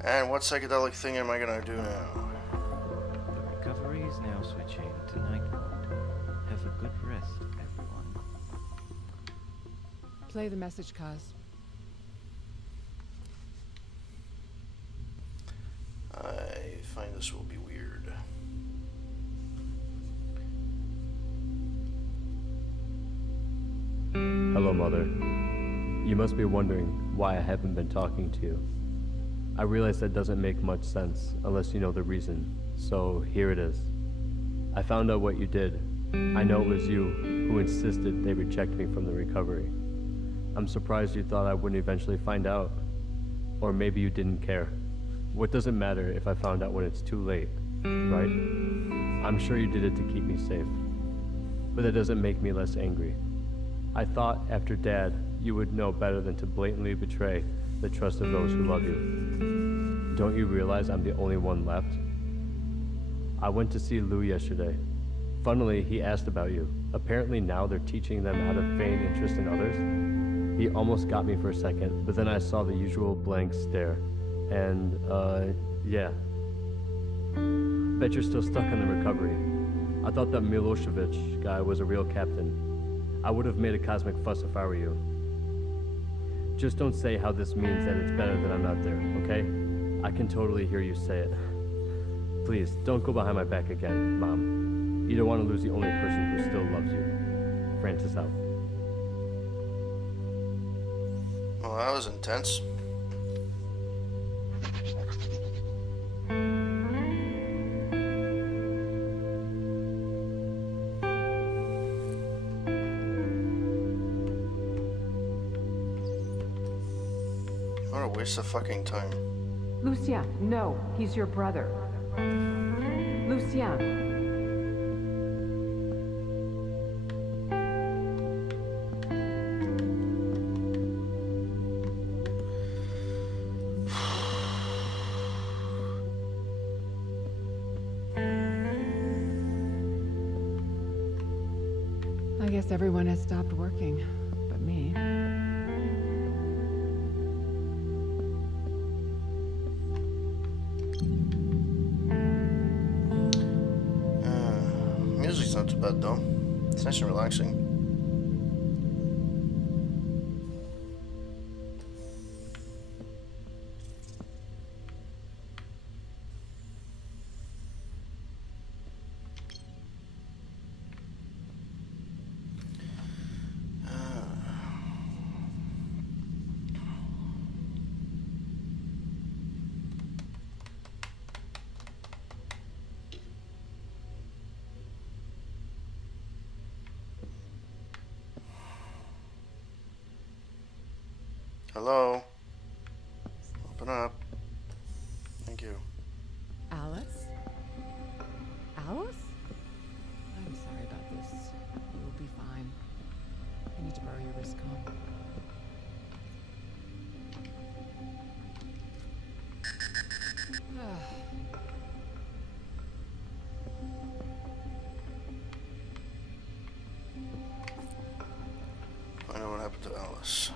And what psychedelic thing am I gonna do now? The recovery is now switching to night mode. Have a good rest, everyone. Play the message, Kaz. I find this will be weird. Hello, Mother. You must be wondering why I haven't been talking to you. I realize that doesn't make much sense unless you know the reason, so here it is. I found out what you did. I know it was you who insisted they reject me from the recovery. I'm surprised you thought I wouldn't eventually find out. Or maybe you didn't care. What does it matter if I found out when it's too late, right? I'm sure you did it to keep me safe. But that doesn't make me less angry. I thought, after Dad, you would know better than to blatantly betray the trust of those who love you. Don't you realize I'm the only one left? I went to see Lou yesterday. Funnily, he asked about you. Apparently now they're teaching them how to feign interest in others. He almost got me for a second, but then I saw the usual blank stare. And, yeah. Bet you're still stuck in the recovery. I thought that Milosevic guy was a real captain. I would have made a cosmic fuss if I were you. Just don't say how this means that it's better that I'm not there, okay? I can totally hear you say it. Please, don't go behind my back again, Mom. You don't want to lose the only person who still loves you. Francis out. Well, that was intense. What a waste of fucking time. Lucien, no, he's your brother. Lucien. I guess everyone has stopped working, but me. Music's not too bad though. It's nice and relaxing. Hello? Open up. Thank you. Alice? Alice? I'm sorry about this. You will be fine. I need to borrow your wristcom. Find out what happened to Alice.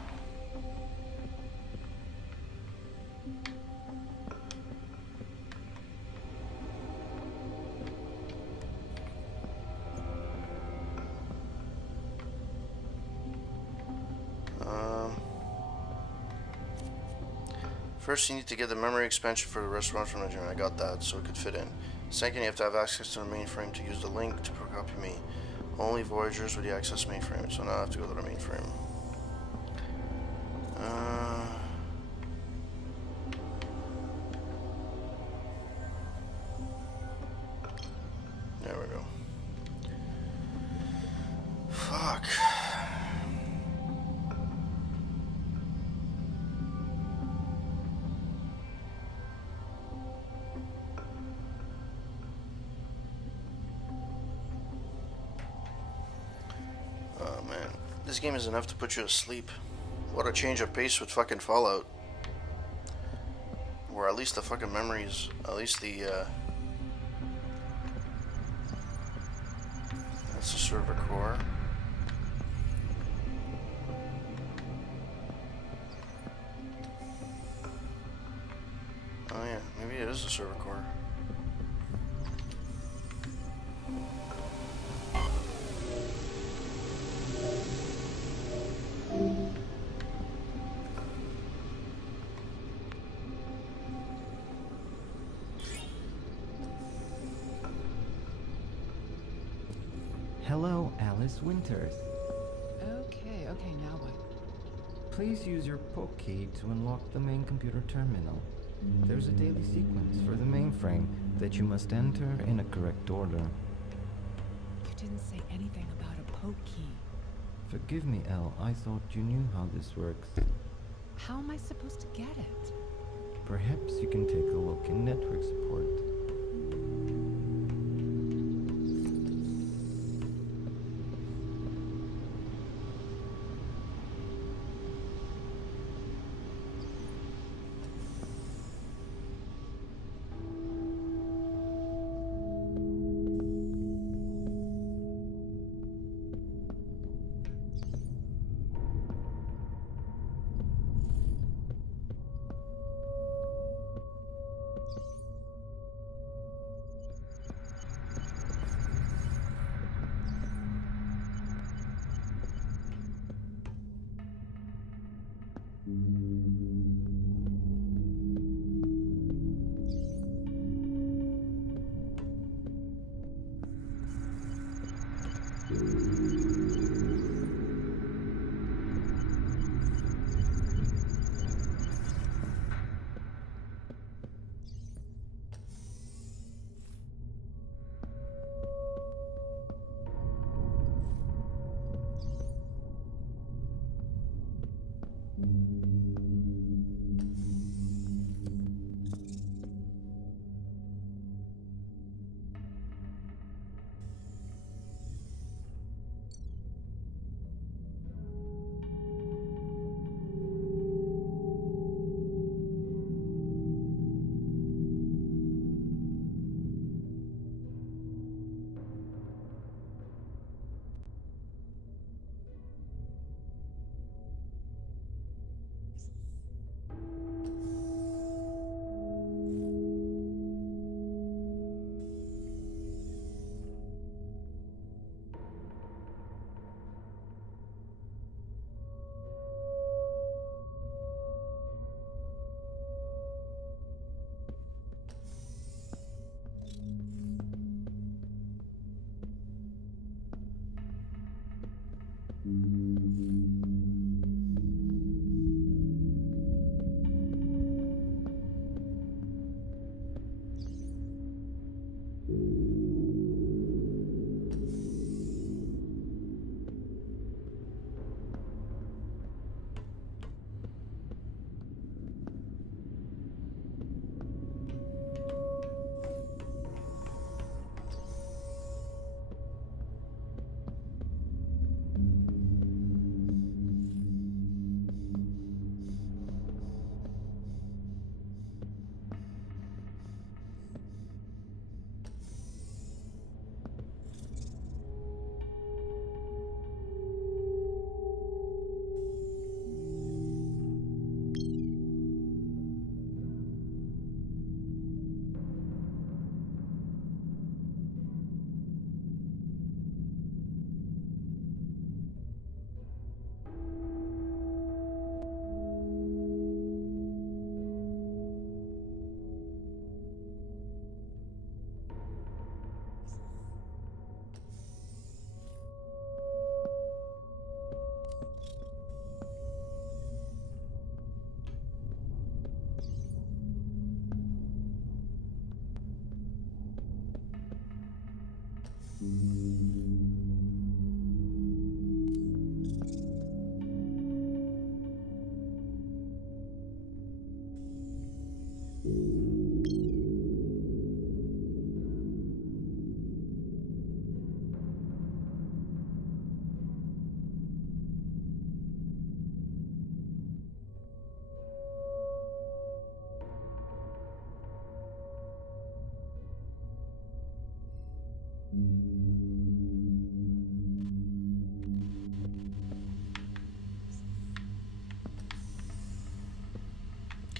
First, you need to get the memory expansion for the restaurant from the gym. I got that, so it could fit in. Second, you have to have access to the mainframe to use the link to copy me. Only Voyagers with the access mainframe, so now I have to go to the mainframe. There we go. Fuck. Oh man, this game is enough to put you to sleep. What a change of pace with fucking Fallout. Or at least the fucking memories. At least the, that's the server core. Oh yeah, maybe it is the server core. Hello, Alice Winters. Okay, now what? Please use your poke key to unlock the main computer terminal. There's a daily sequence for the mainframe that you must enter in a correct order. You didn't say anything about a poke key. Forgive me, Elle. I thought you knew how this works. How am I supposed to get it? Perhaps you can take a look in network support.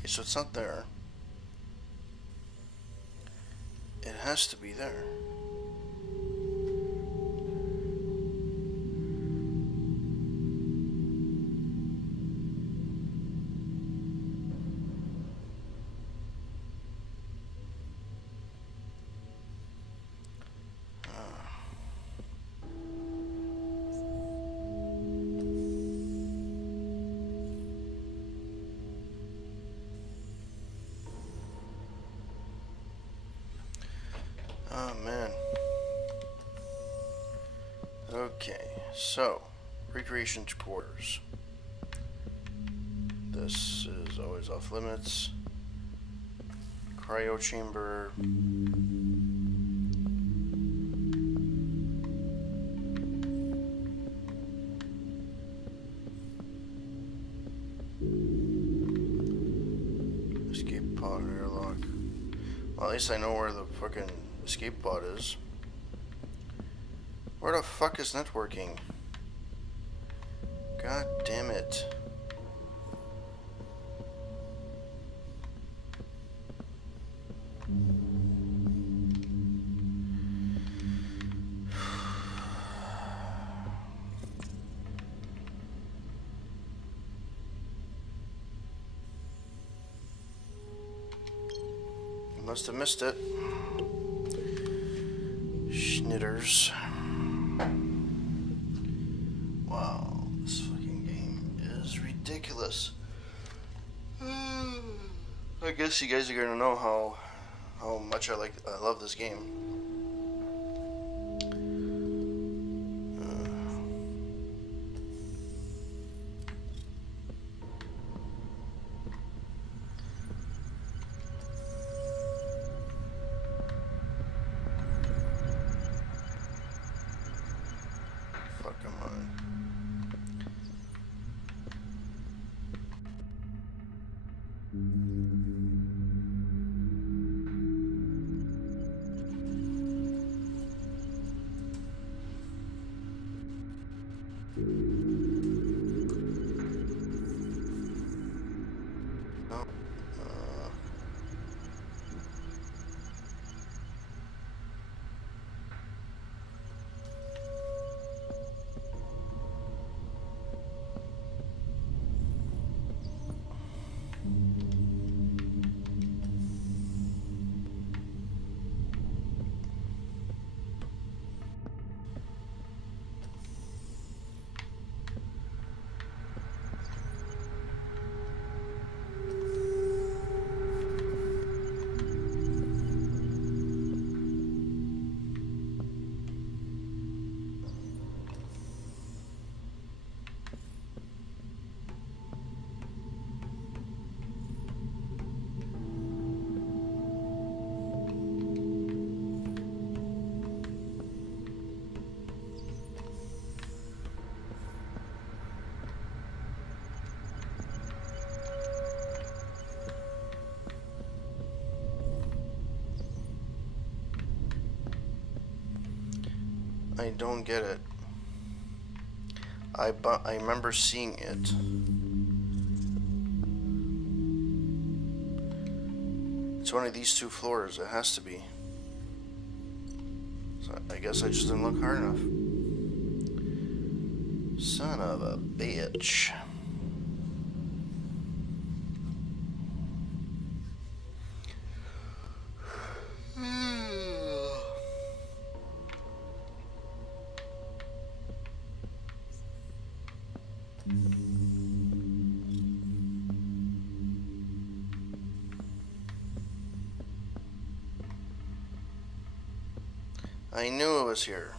Okay, so it's not there. It has to be there. Oh man. Okay, so recreation quarters. This is always off limits. Cryo chamber. Escape pod airlock. Well, at least I know where the fucking escape pod is. Where the fuck is networking? God damn it. Must have missed it. Schnitters. Wow, this fucking game is ridiculous. I guess you guys are gonna know how much I love this game. Fuck, come on. No. I don't get it. I remember seeing it. It's one of these two floors. It has to be. So I guess I just didn't look hard enough. Son of a bitch. I knew it was here.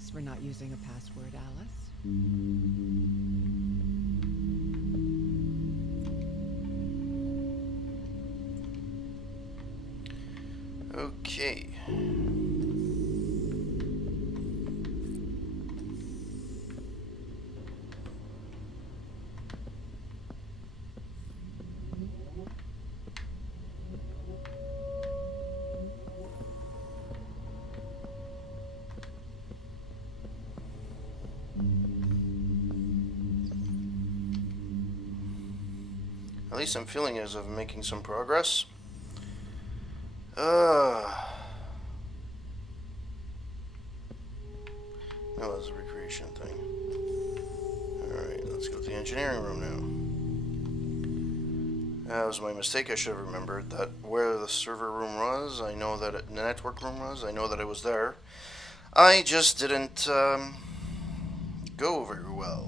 Thanks for not using a password, Alice. Okay. At least I'm feeling as if I'm making some progress. No, that was a recreation thing. Alright, let's go to the engineering room now. That was my mistake. I should have remembered that where the server room was. I know that the network room was. I know that it was there. I just didn't go very well.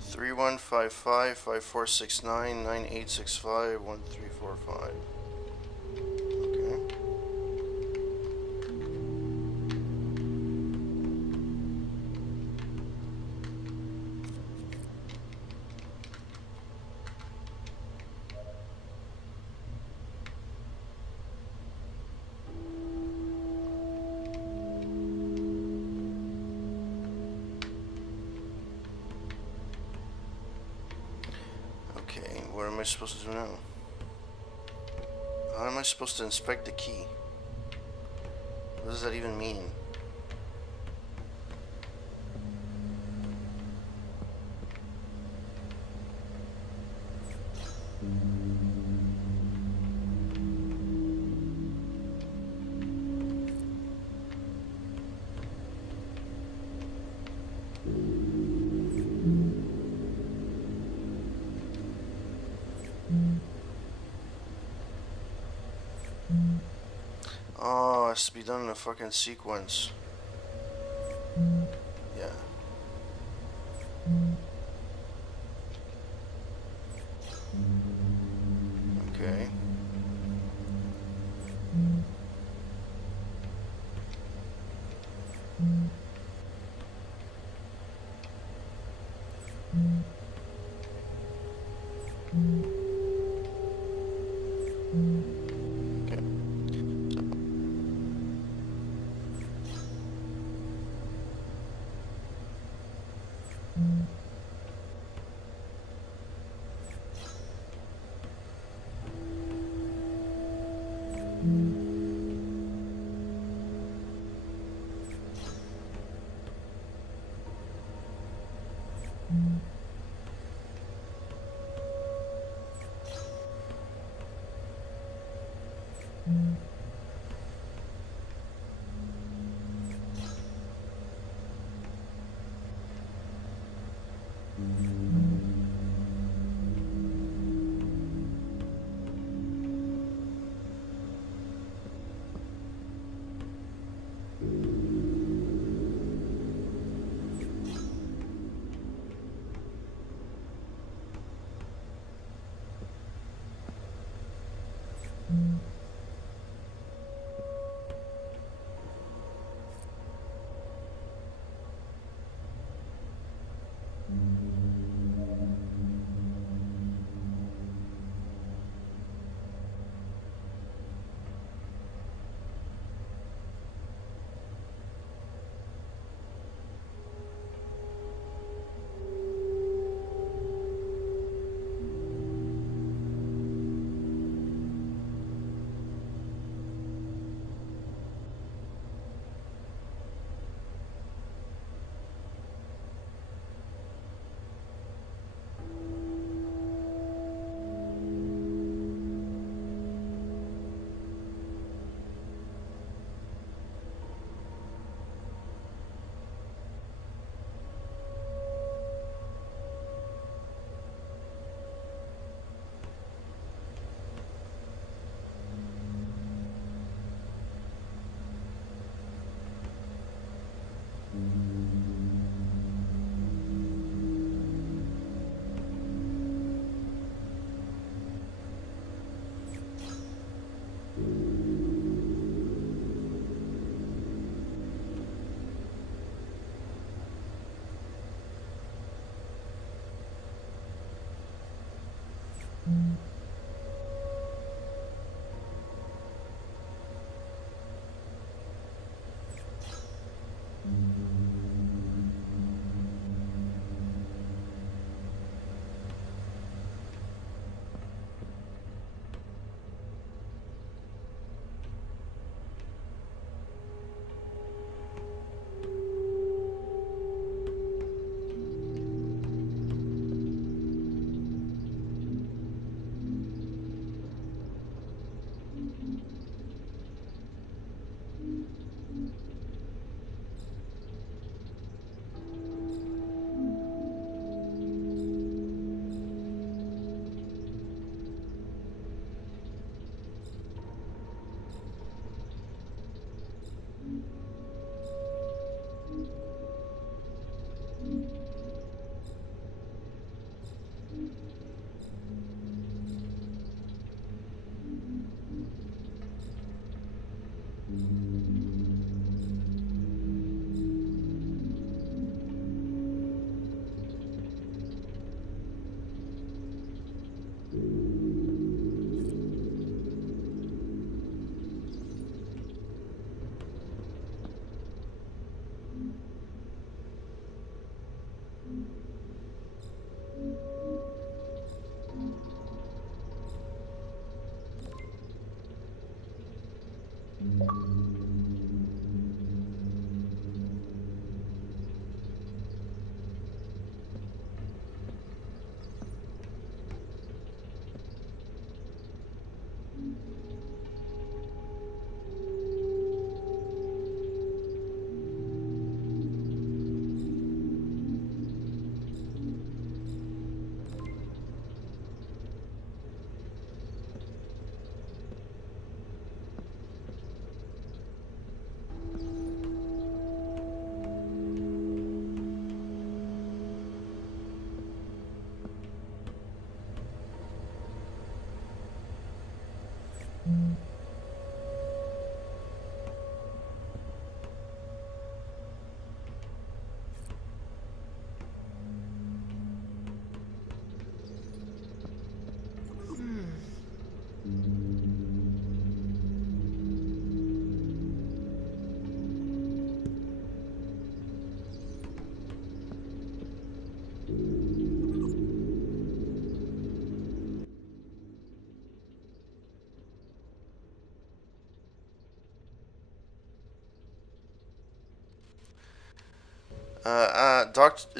Three 155-5469-9865-1345. Okay. Okay, what am I supposed to do now? How am I supposed to inspect the key? What does that even mean? Oh, it has to be done in a fucking sequence. Yeah. Okay. Okay.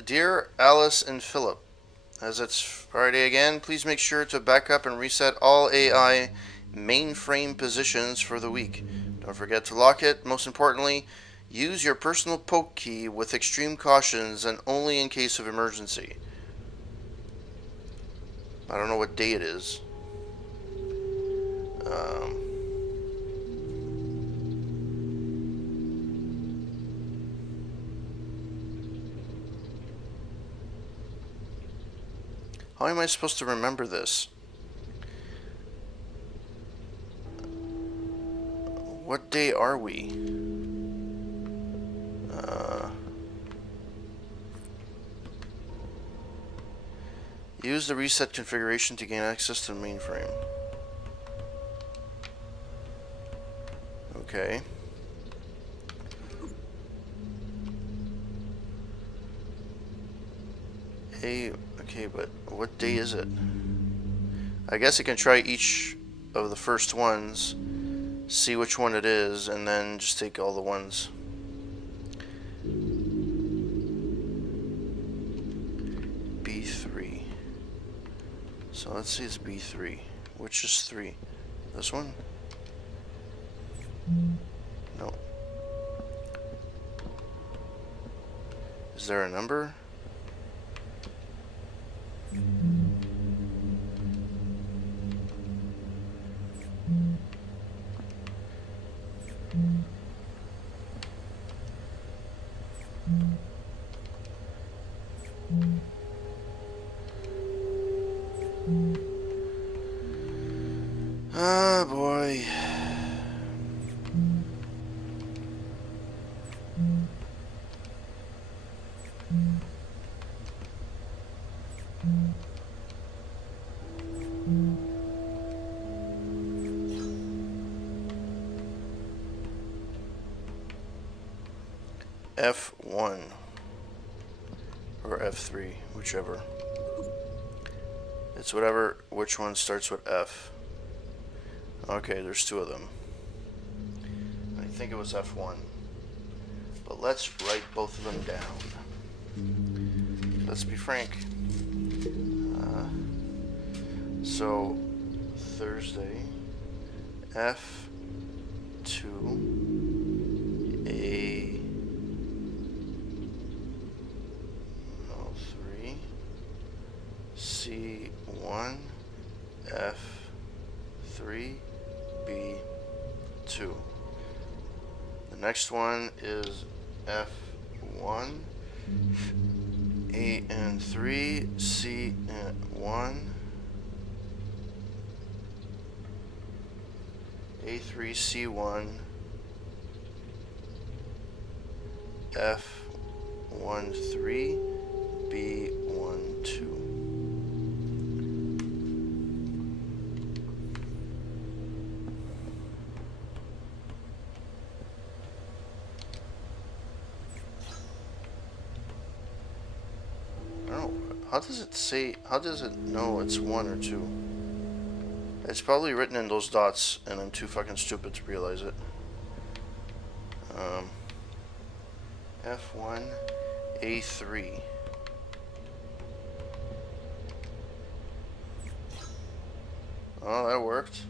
Dear Alice and Philip, as it's Friday again, please make sure to back up and reset all AI mainframe positions for the week. Don't forget to lock it. Most importantly, use your personal poke key with extreme cautions and only in case of emergency. I don't know what day it is. How am I supposed to remember this? What day are we? Use the reset configuration to gain access to the mainframe. Okay. Okay, but what day is it? I guess I can try each of the first ones, see which one it is, and then just take all the ones. B3. So let's see, it's B3. Which is 3? This one? No. Is there a number? Ah, boy. F1 or F3, whichever. It's whatever, which one starts with F. Okay, there's two of them. I think it was F1. But let's write both of them down. Let's be frank. So, Thursday, F2, A3, C1, F3, B2. The next one is F1, A and 3, C and 1, A3, C1, F1, 3, B1, 2. How does it say, how does it know it's 1 or 2? It's probably written in those dots and I'm too fucking stupid to realize it. F1, A3. Oh, that worked.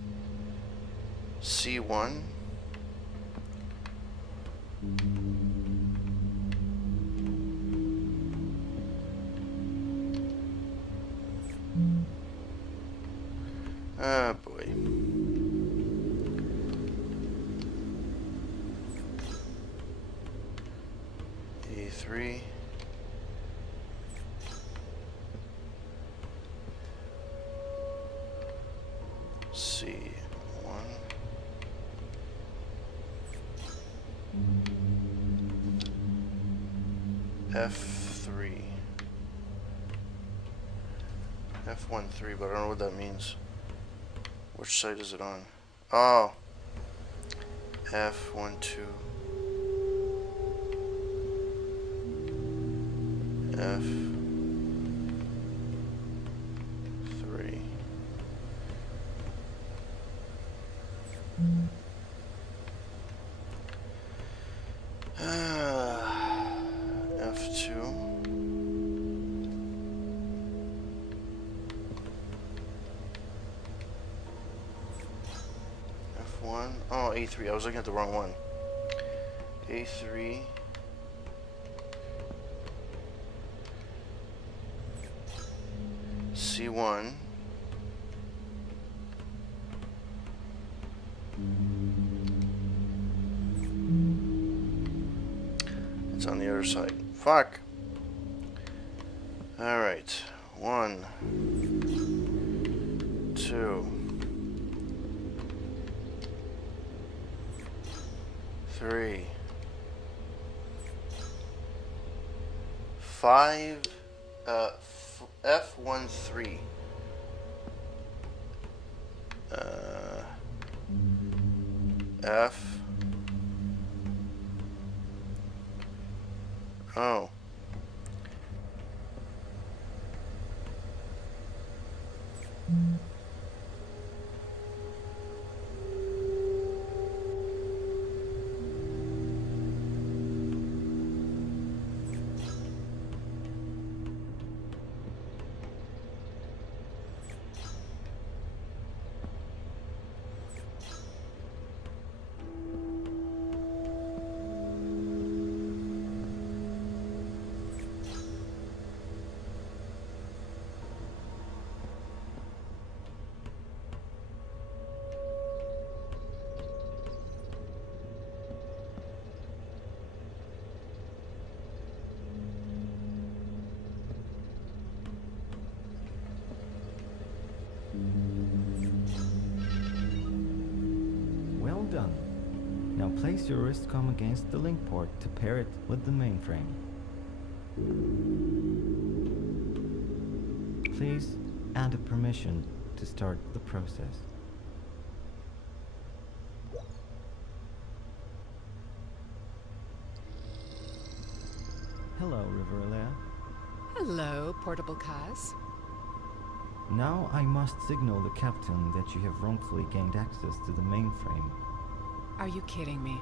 C1. Ah, boy. A3. C1. F3. F1, 3, but I don't know what that means. Which side is it on? Oh. F1, 2. F3. F2. F1. Oh, A3. I was looking at the wrong one. A3. C1. It's on the other side. Fuck. Alright. 1, 2, 3, 5, F1, 3. F. Oh. Well done. Now place your wristcom against the link port to pair it with the mainframe. Please add a permission to start the process. Hello, River ELEA. Hello, Portable Kaz. Now I must signal the captain that you have wrongfully gained access to the mainframe. Are you kidding me?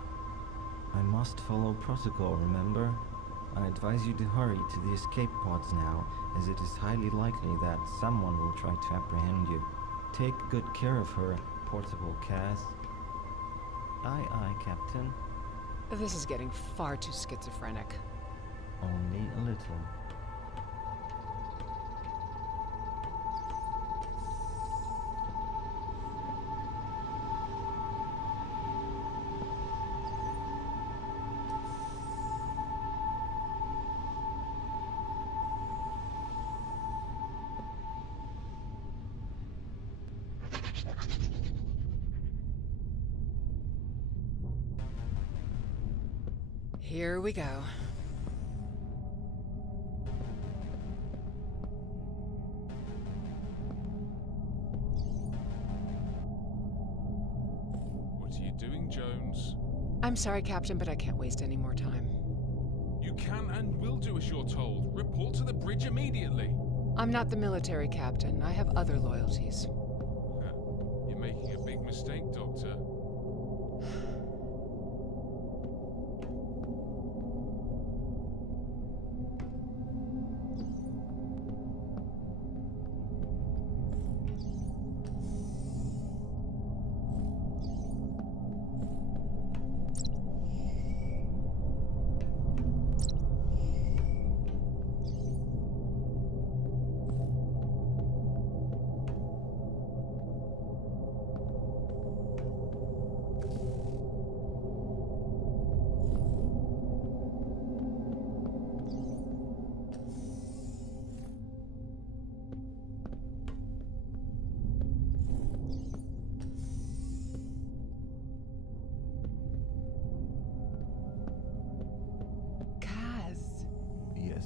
I must follow protocol, remember? I advise you to hurry to the escape pods now, as it is highly likely that someone will try to apprehend you. Take good care of her, Portable Kaz. Aye, aye, Captain. This is getting far too schizophrenic. Only a little. Here we go. What are you doing, Jones? I'm sorry, Captain, but I can't waste any more time. You can and will do as you're told. Report to the bridge immediately. I'm not the military, Captain. I have other loyalties. You're making a big mistake, Doctor.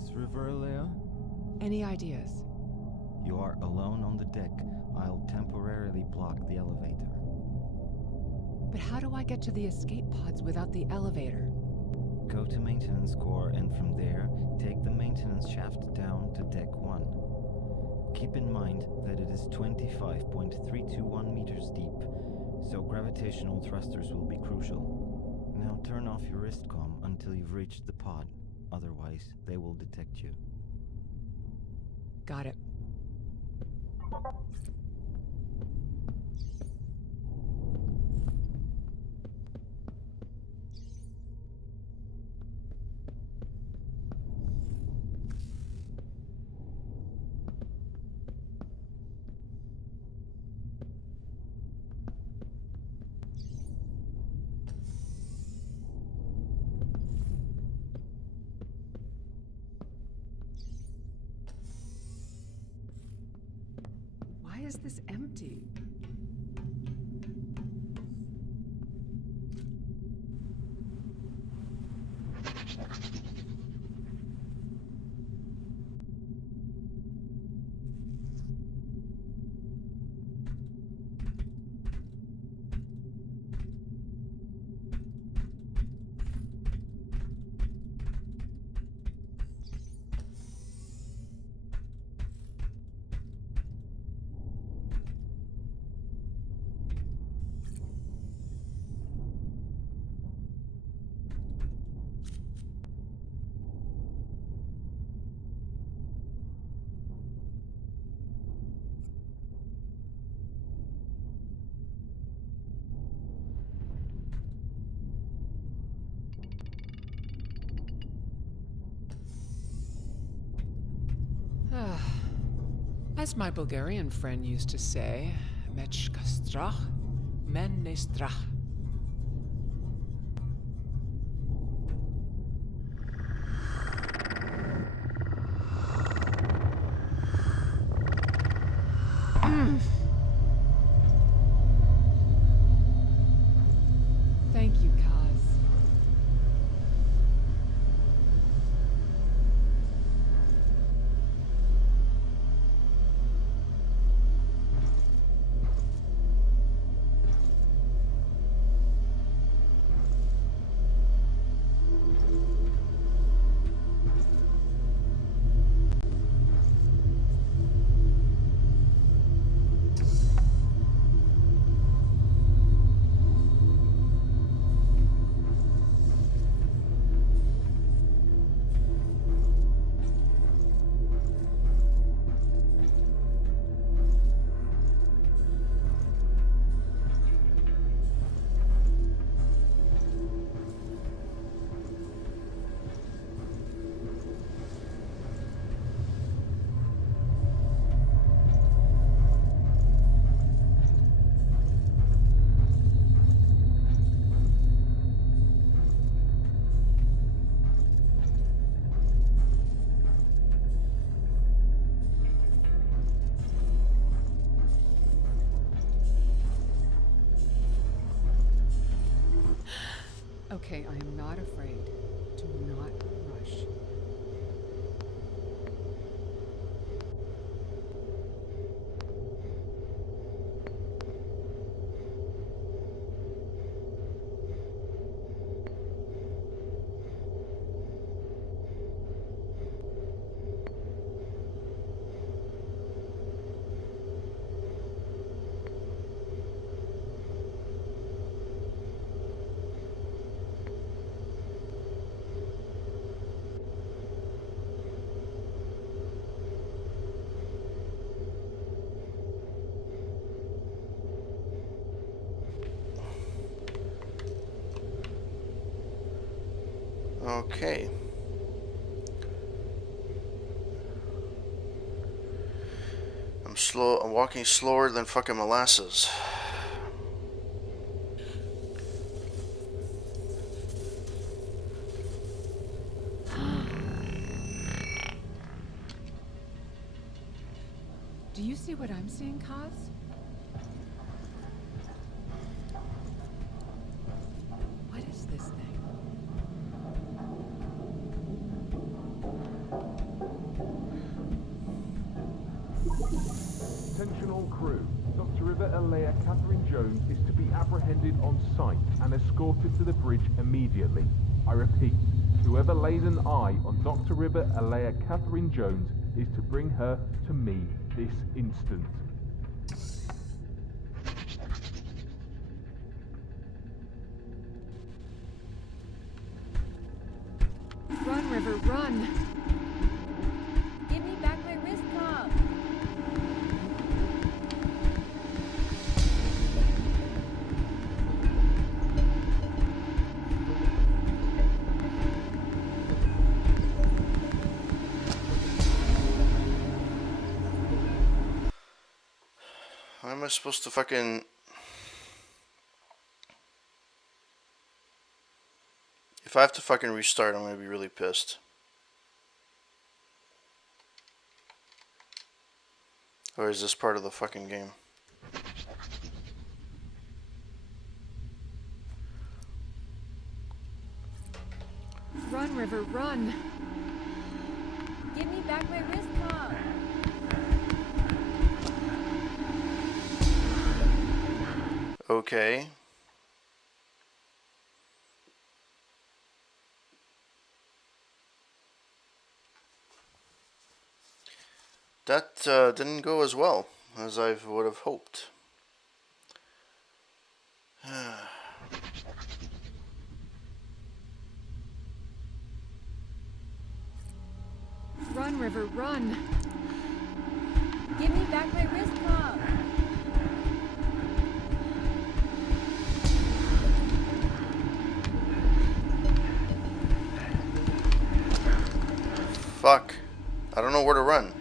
this river, ELEA? Any ideas? You are alone on the deck. I'll temporarily block the elevator. But how do I get to the escape pods without the elevator? Go to maintenance core and from there, take the maintenance shaft down to deck 1. Keep in mind that it is 25.321 meters deep, so gravitational thrusters will be crucial. Now turn off your wristcom until you've reached the pod, otherwise they will detect you. Got it. Why is this empty? As my Bulgarian friend used to say, Mečka strach, men ne strach. Thank you, Kaz. Okay, I am not afraid. Do not rush. Okay. I'm walking slower than fucking molasses. Do you see what I'm seeing, Kaz? What is this thing? River ELEA Catherine Jones is to be apprehended on sight and escorted to the bridge immediately. I repeat, whoever lays an eye on Dr. River ELEA Catherine Jones is to bring her to me this instant. Run, River, run! Give me back my wrist cup. How am I supposed to fucking... If I have to fucking restart, I'm gonna be really pissed. Or is this part of the fucking game? Run, River, run! Give me back my wrist cup. Okay. That didn't go as well as I would have hoped. Run, River, run! Give me back my wrist cup. Fuck. I don't know where to run.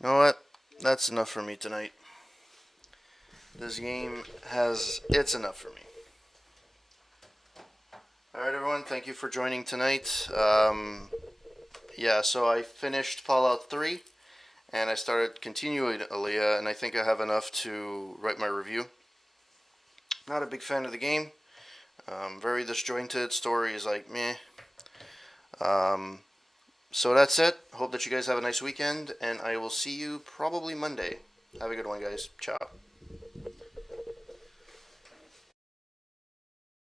You know what? That's enough for me tonight. This game it's enough for me. Alright everyone, thank you for joining tonight. Yeah, so I finished Fallout 3, and I started continuing ELEA, and I think I have enough to write my review. Not a big fan of the game. Very disjointed, story is like meh. So that's it. Hope that you guys have a nice weekend, and I will see you probably Monday. Have a good one, guys. Ciao.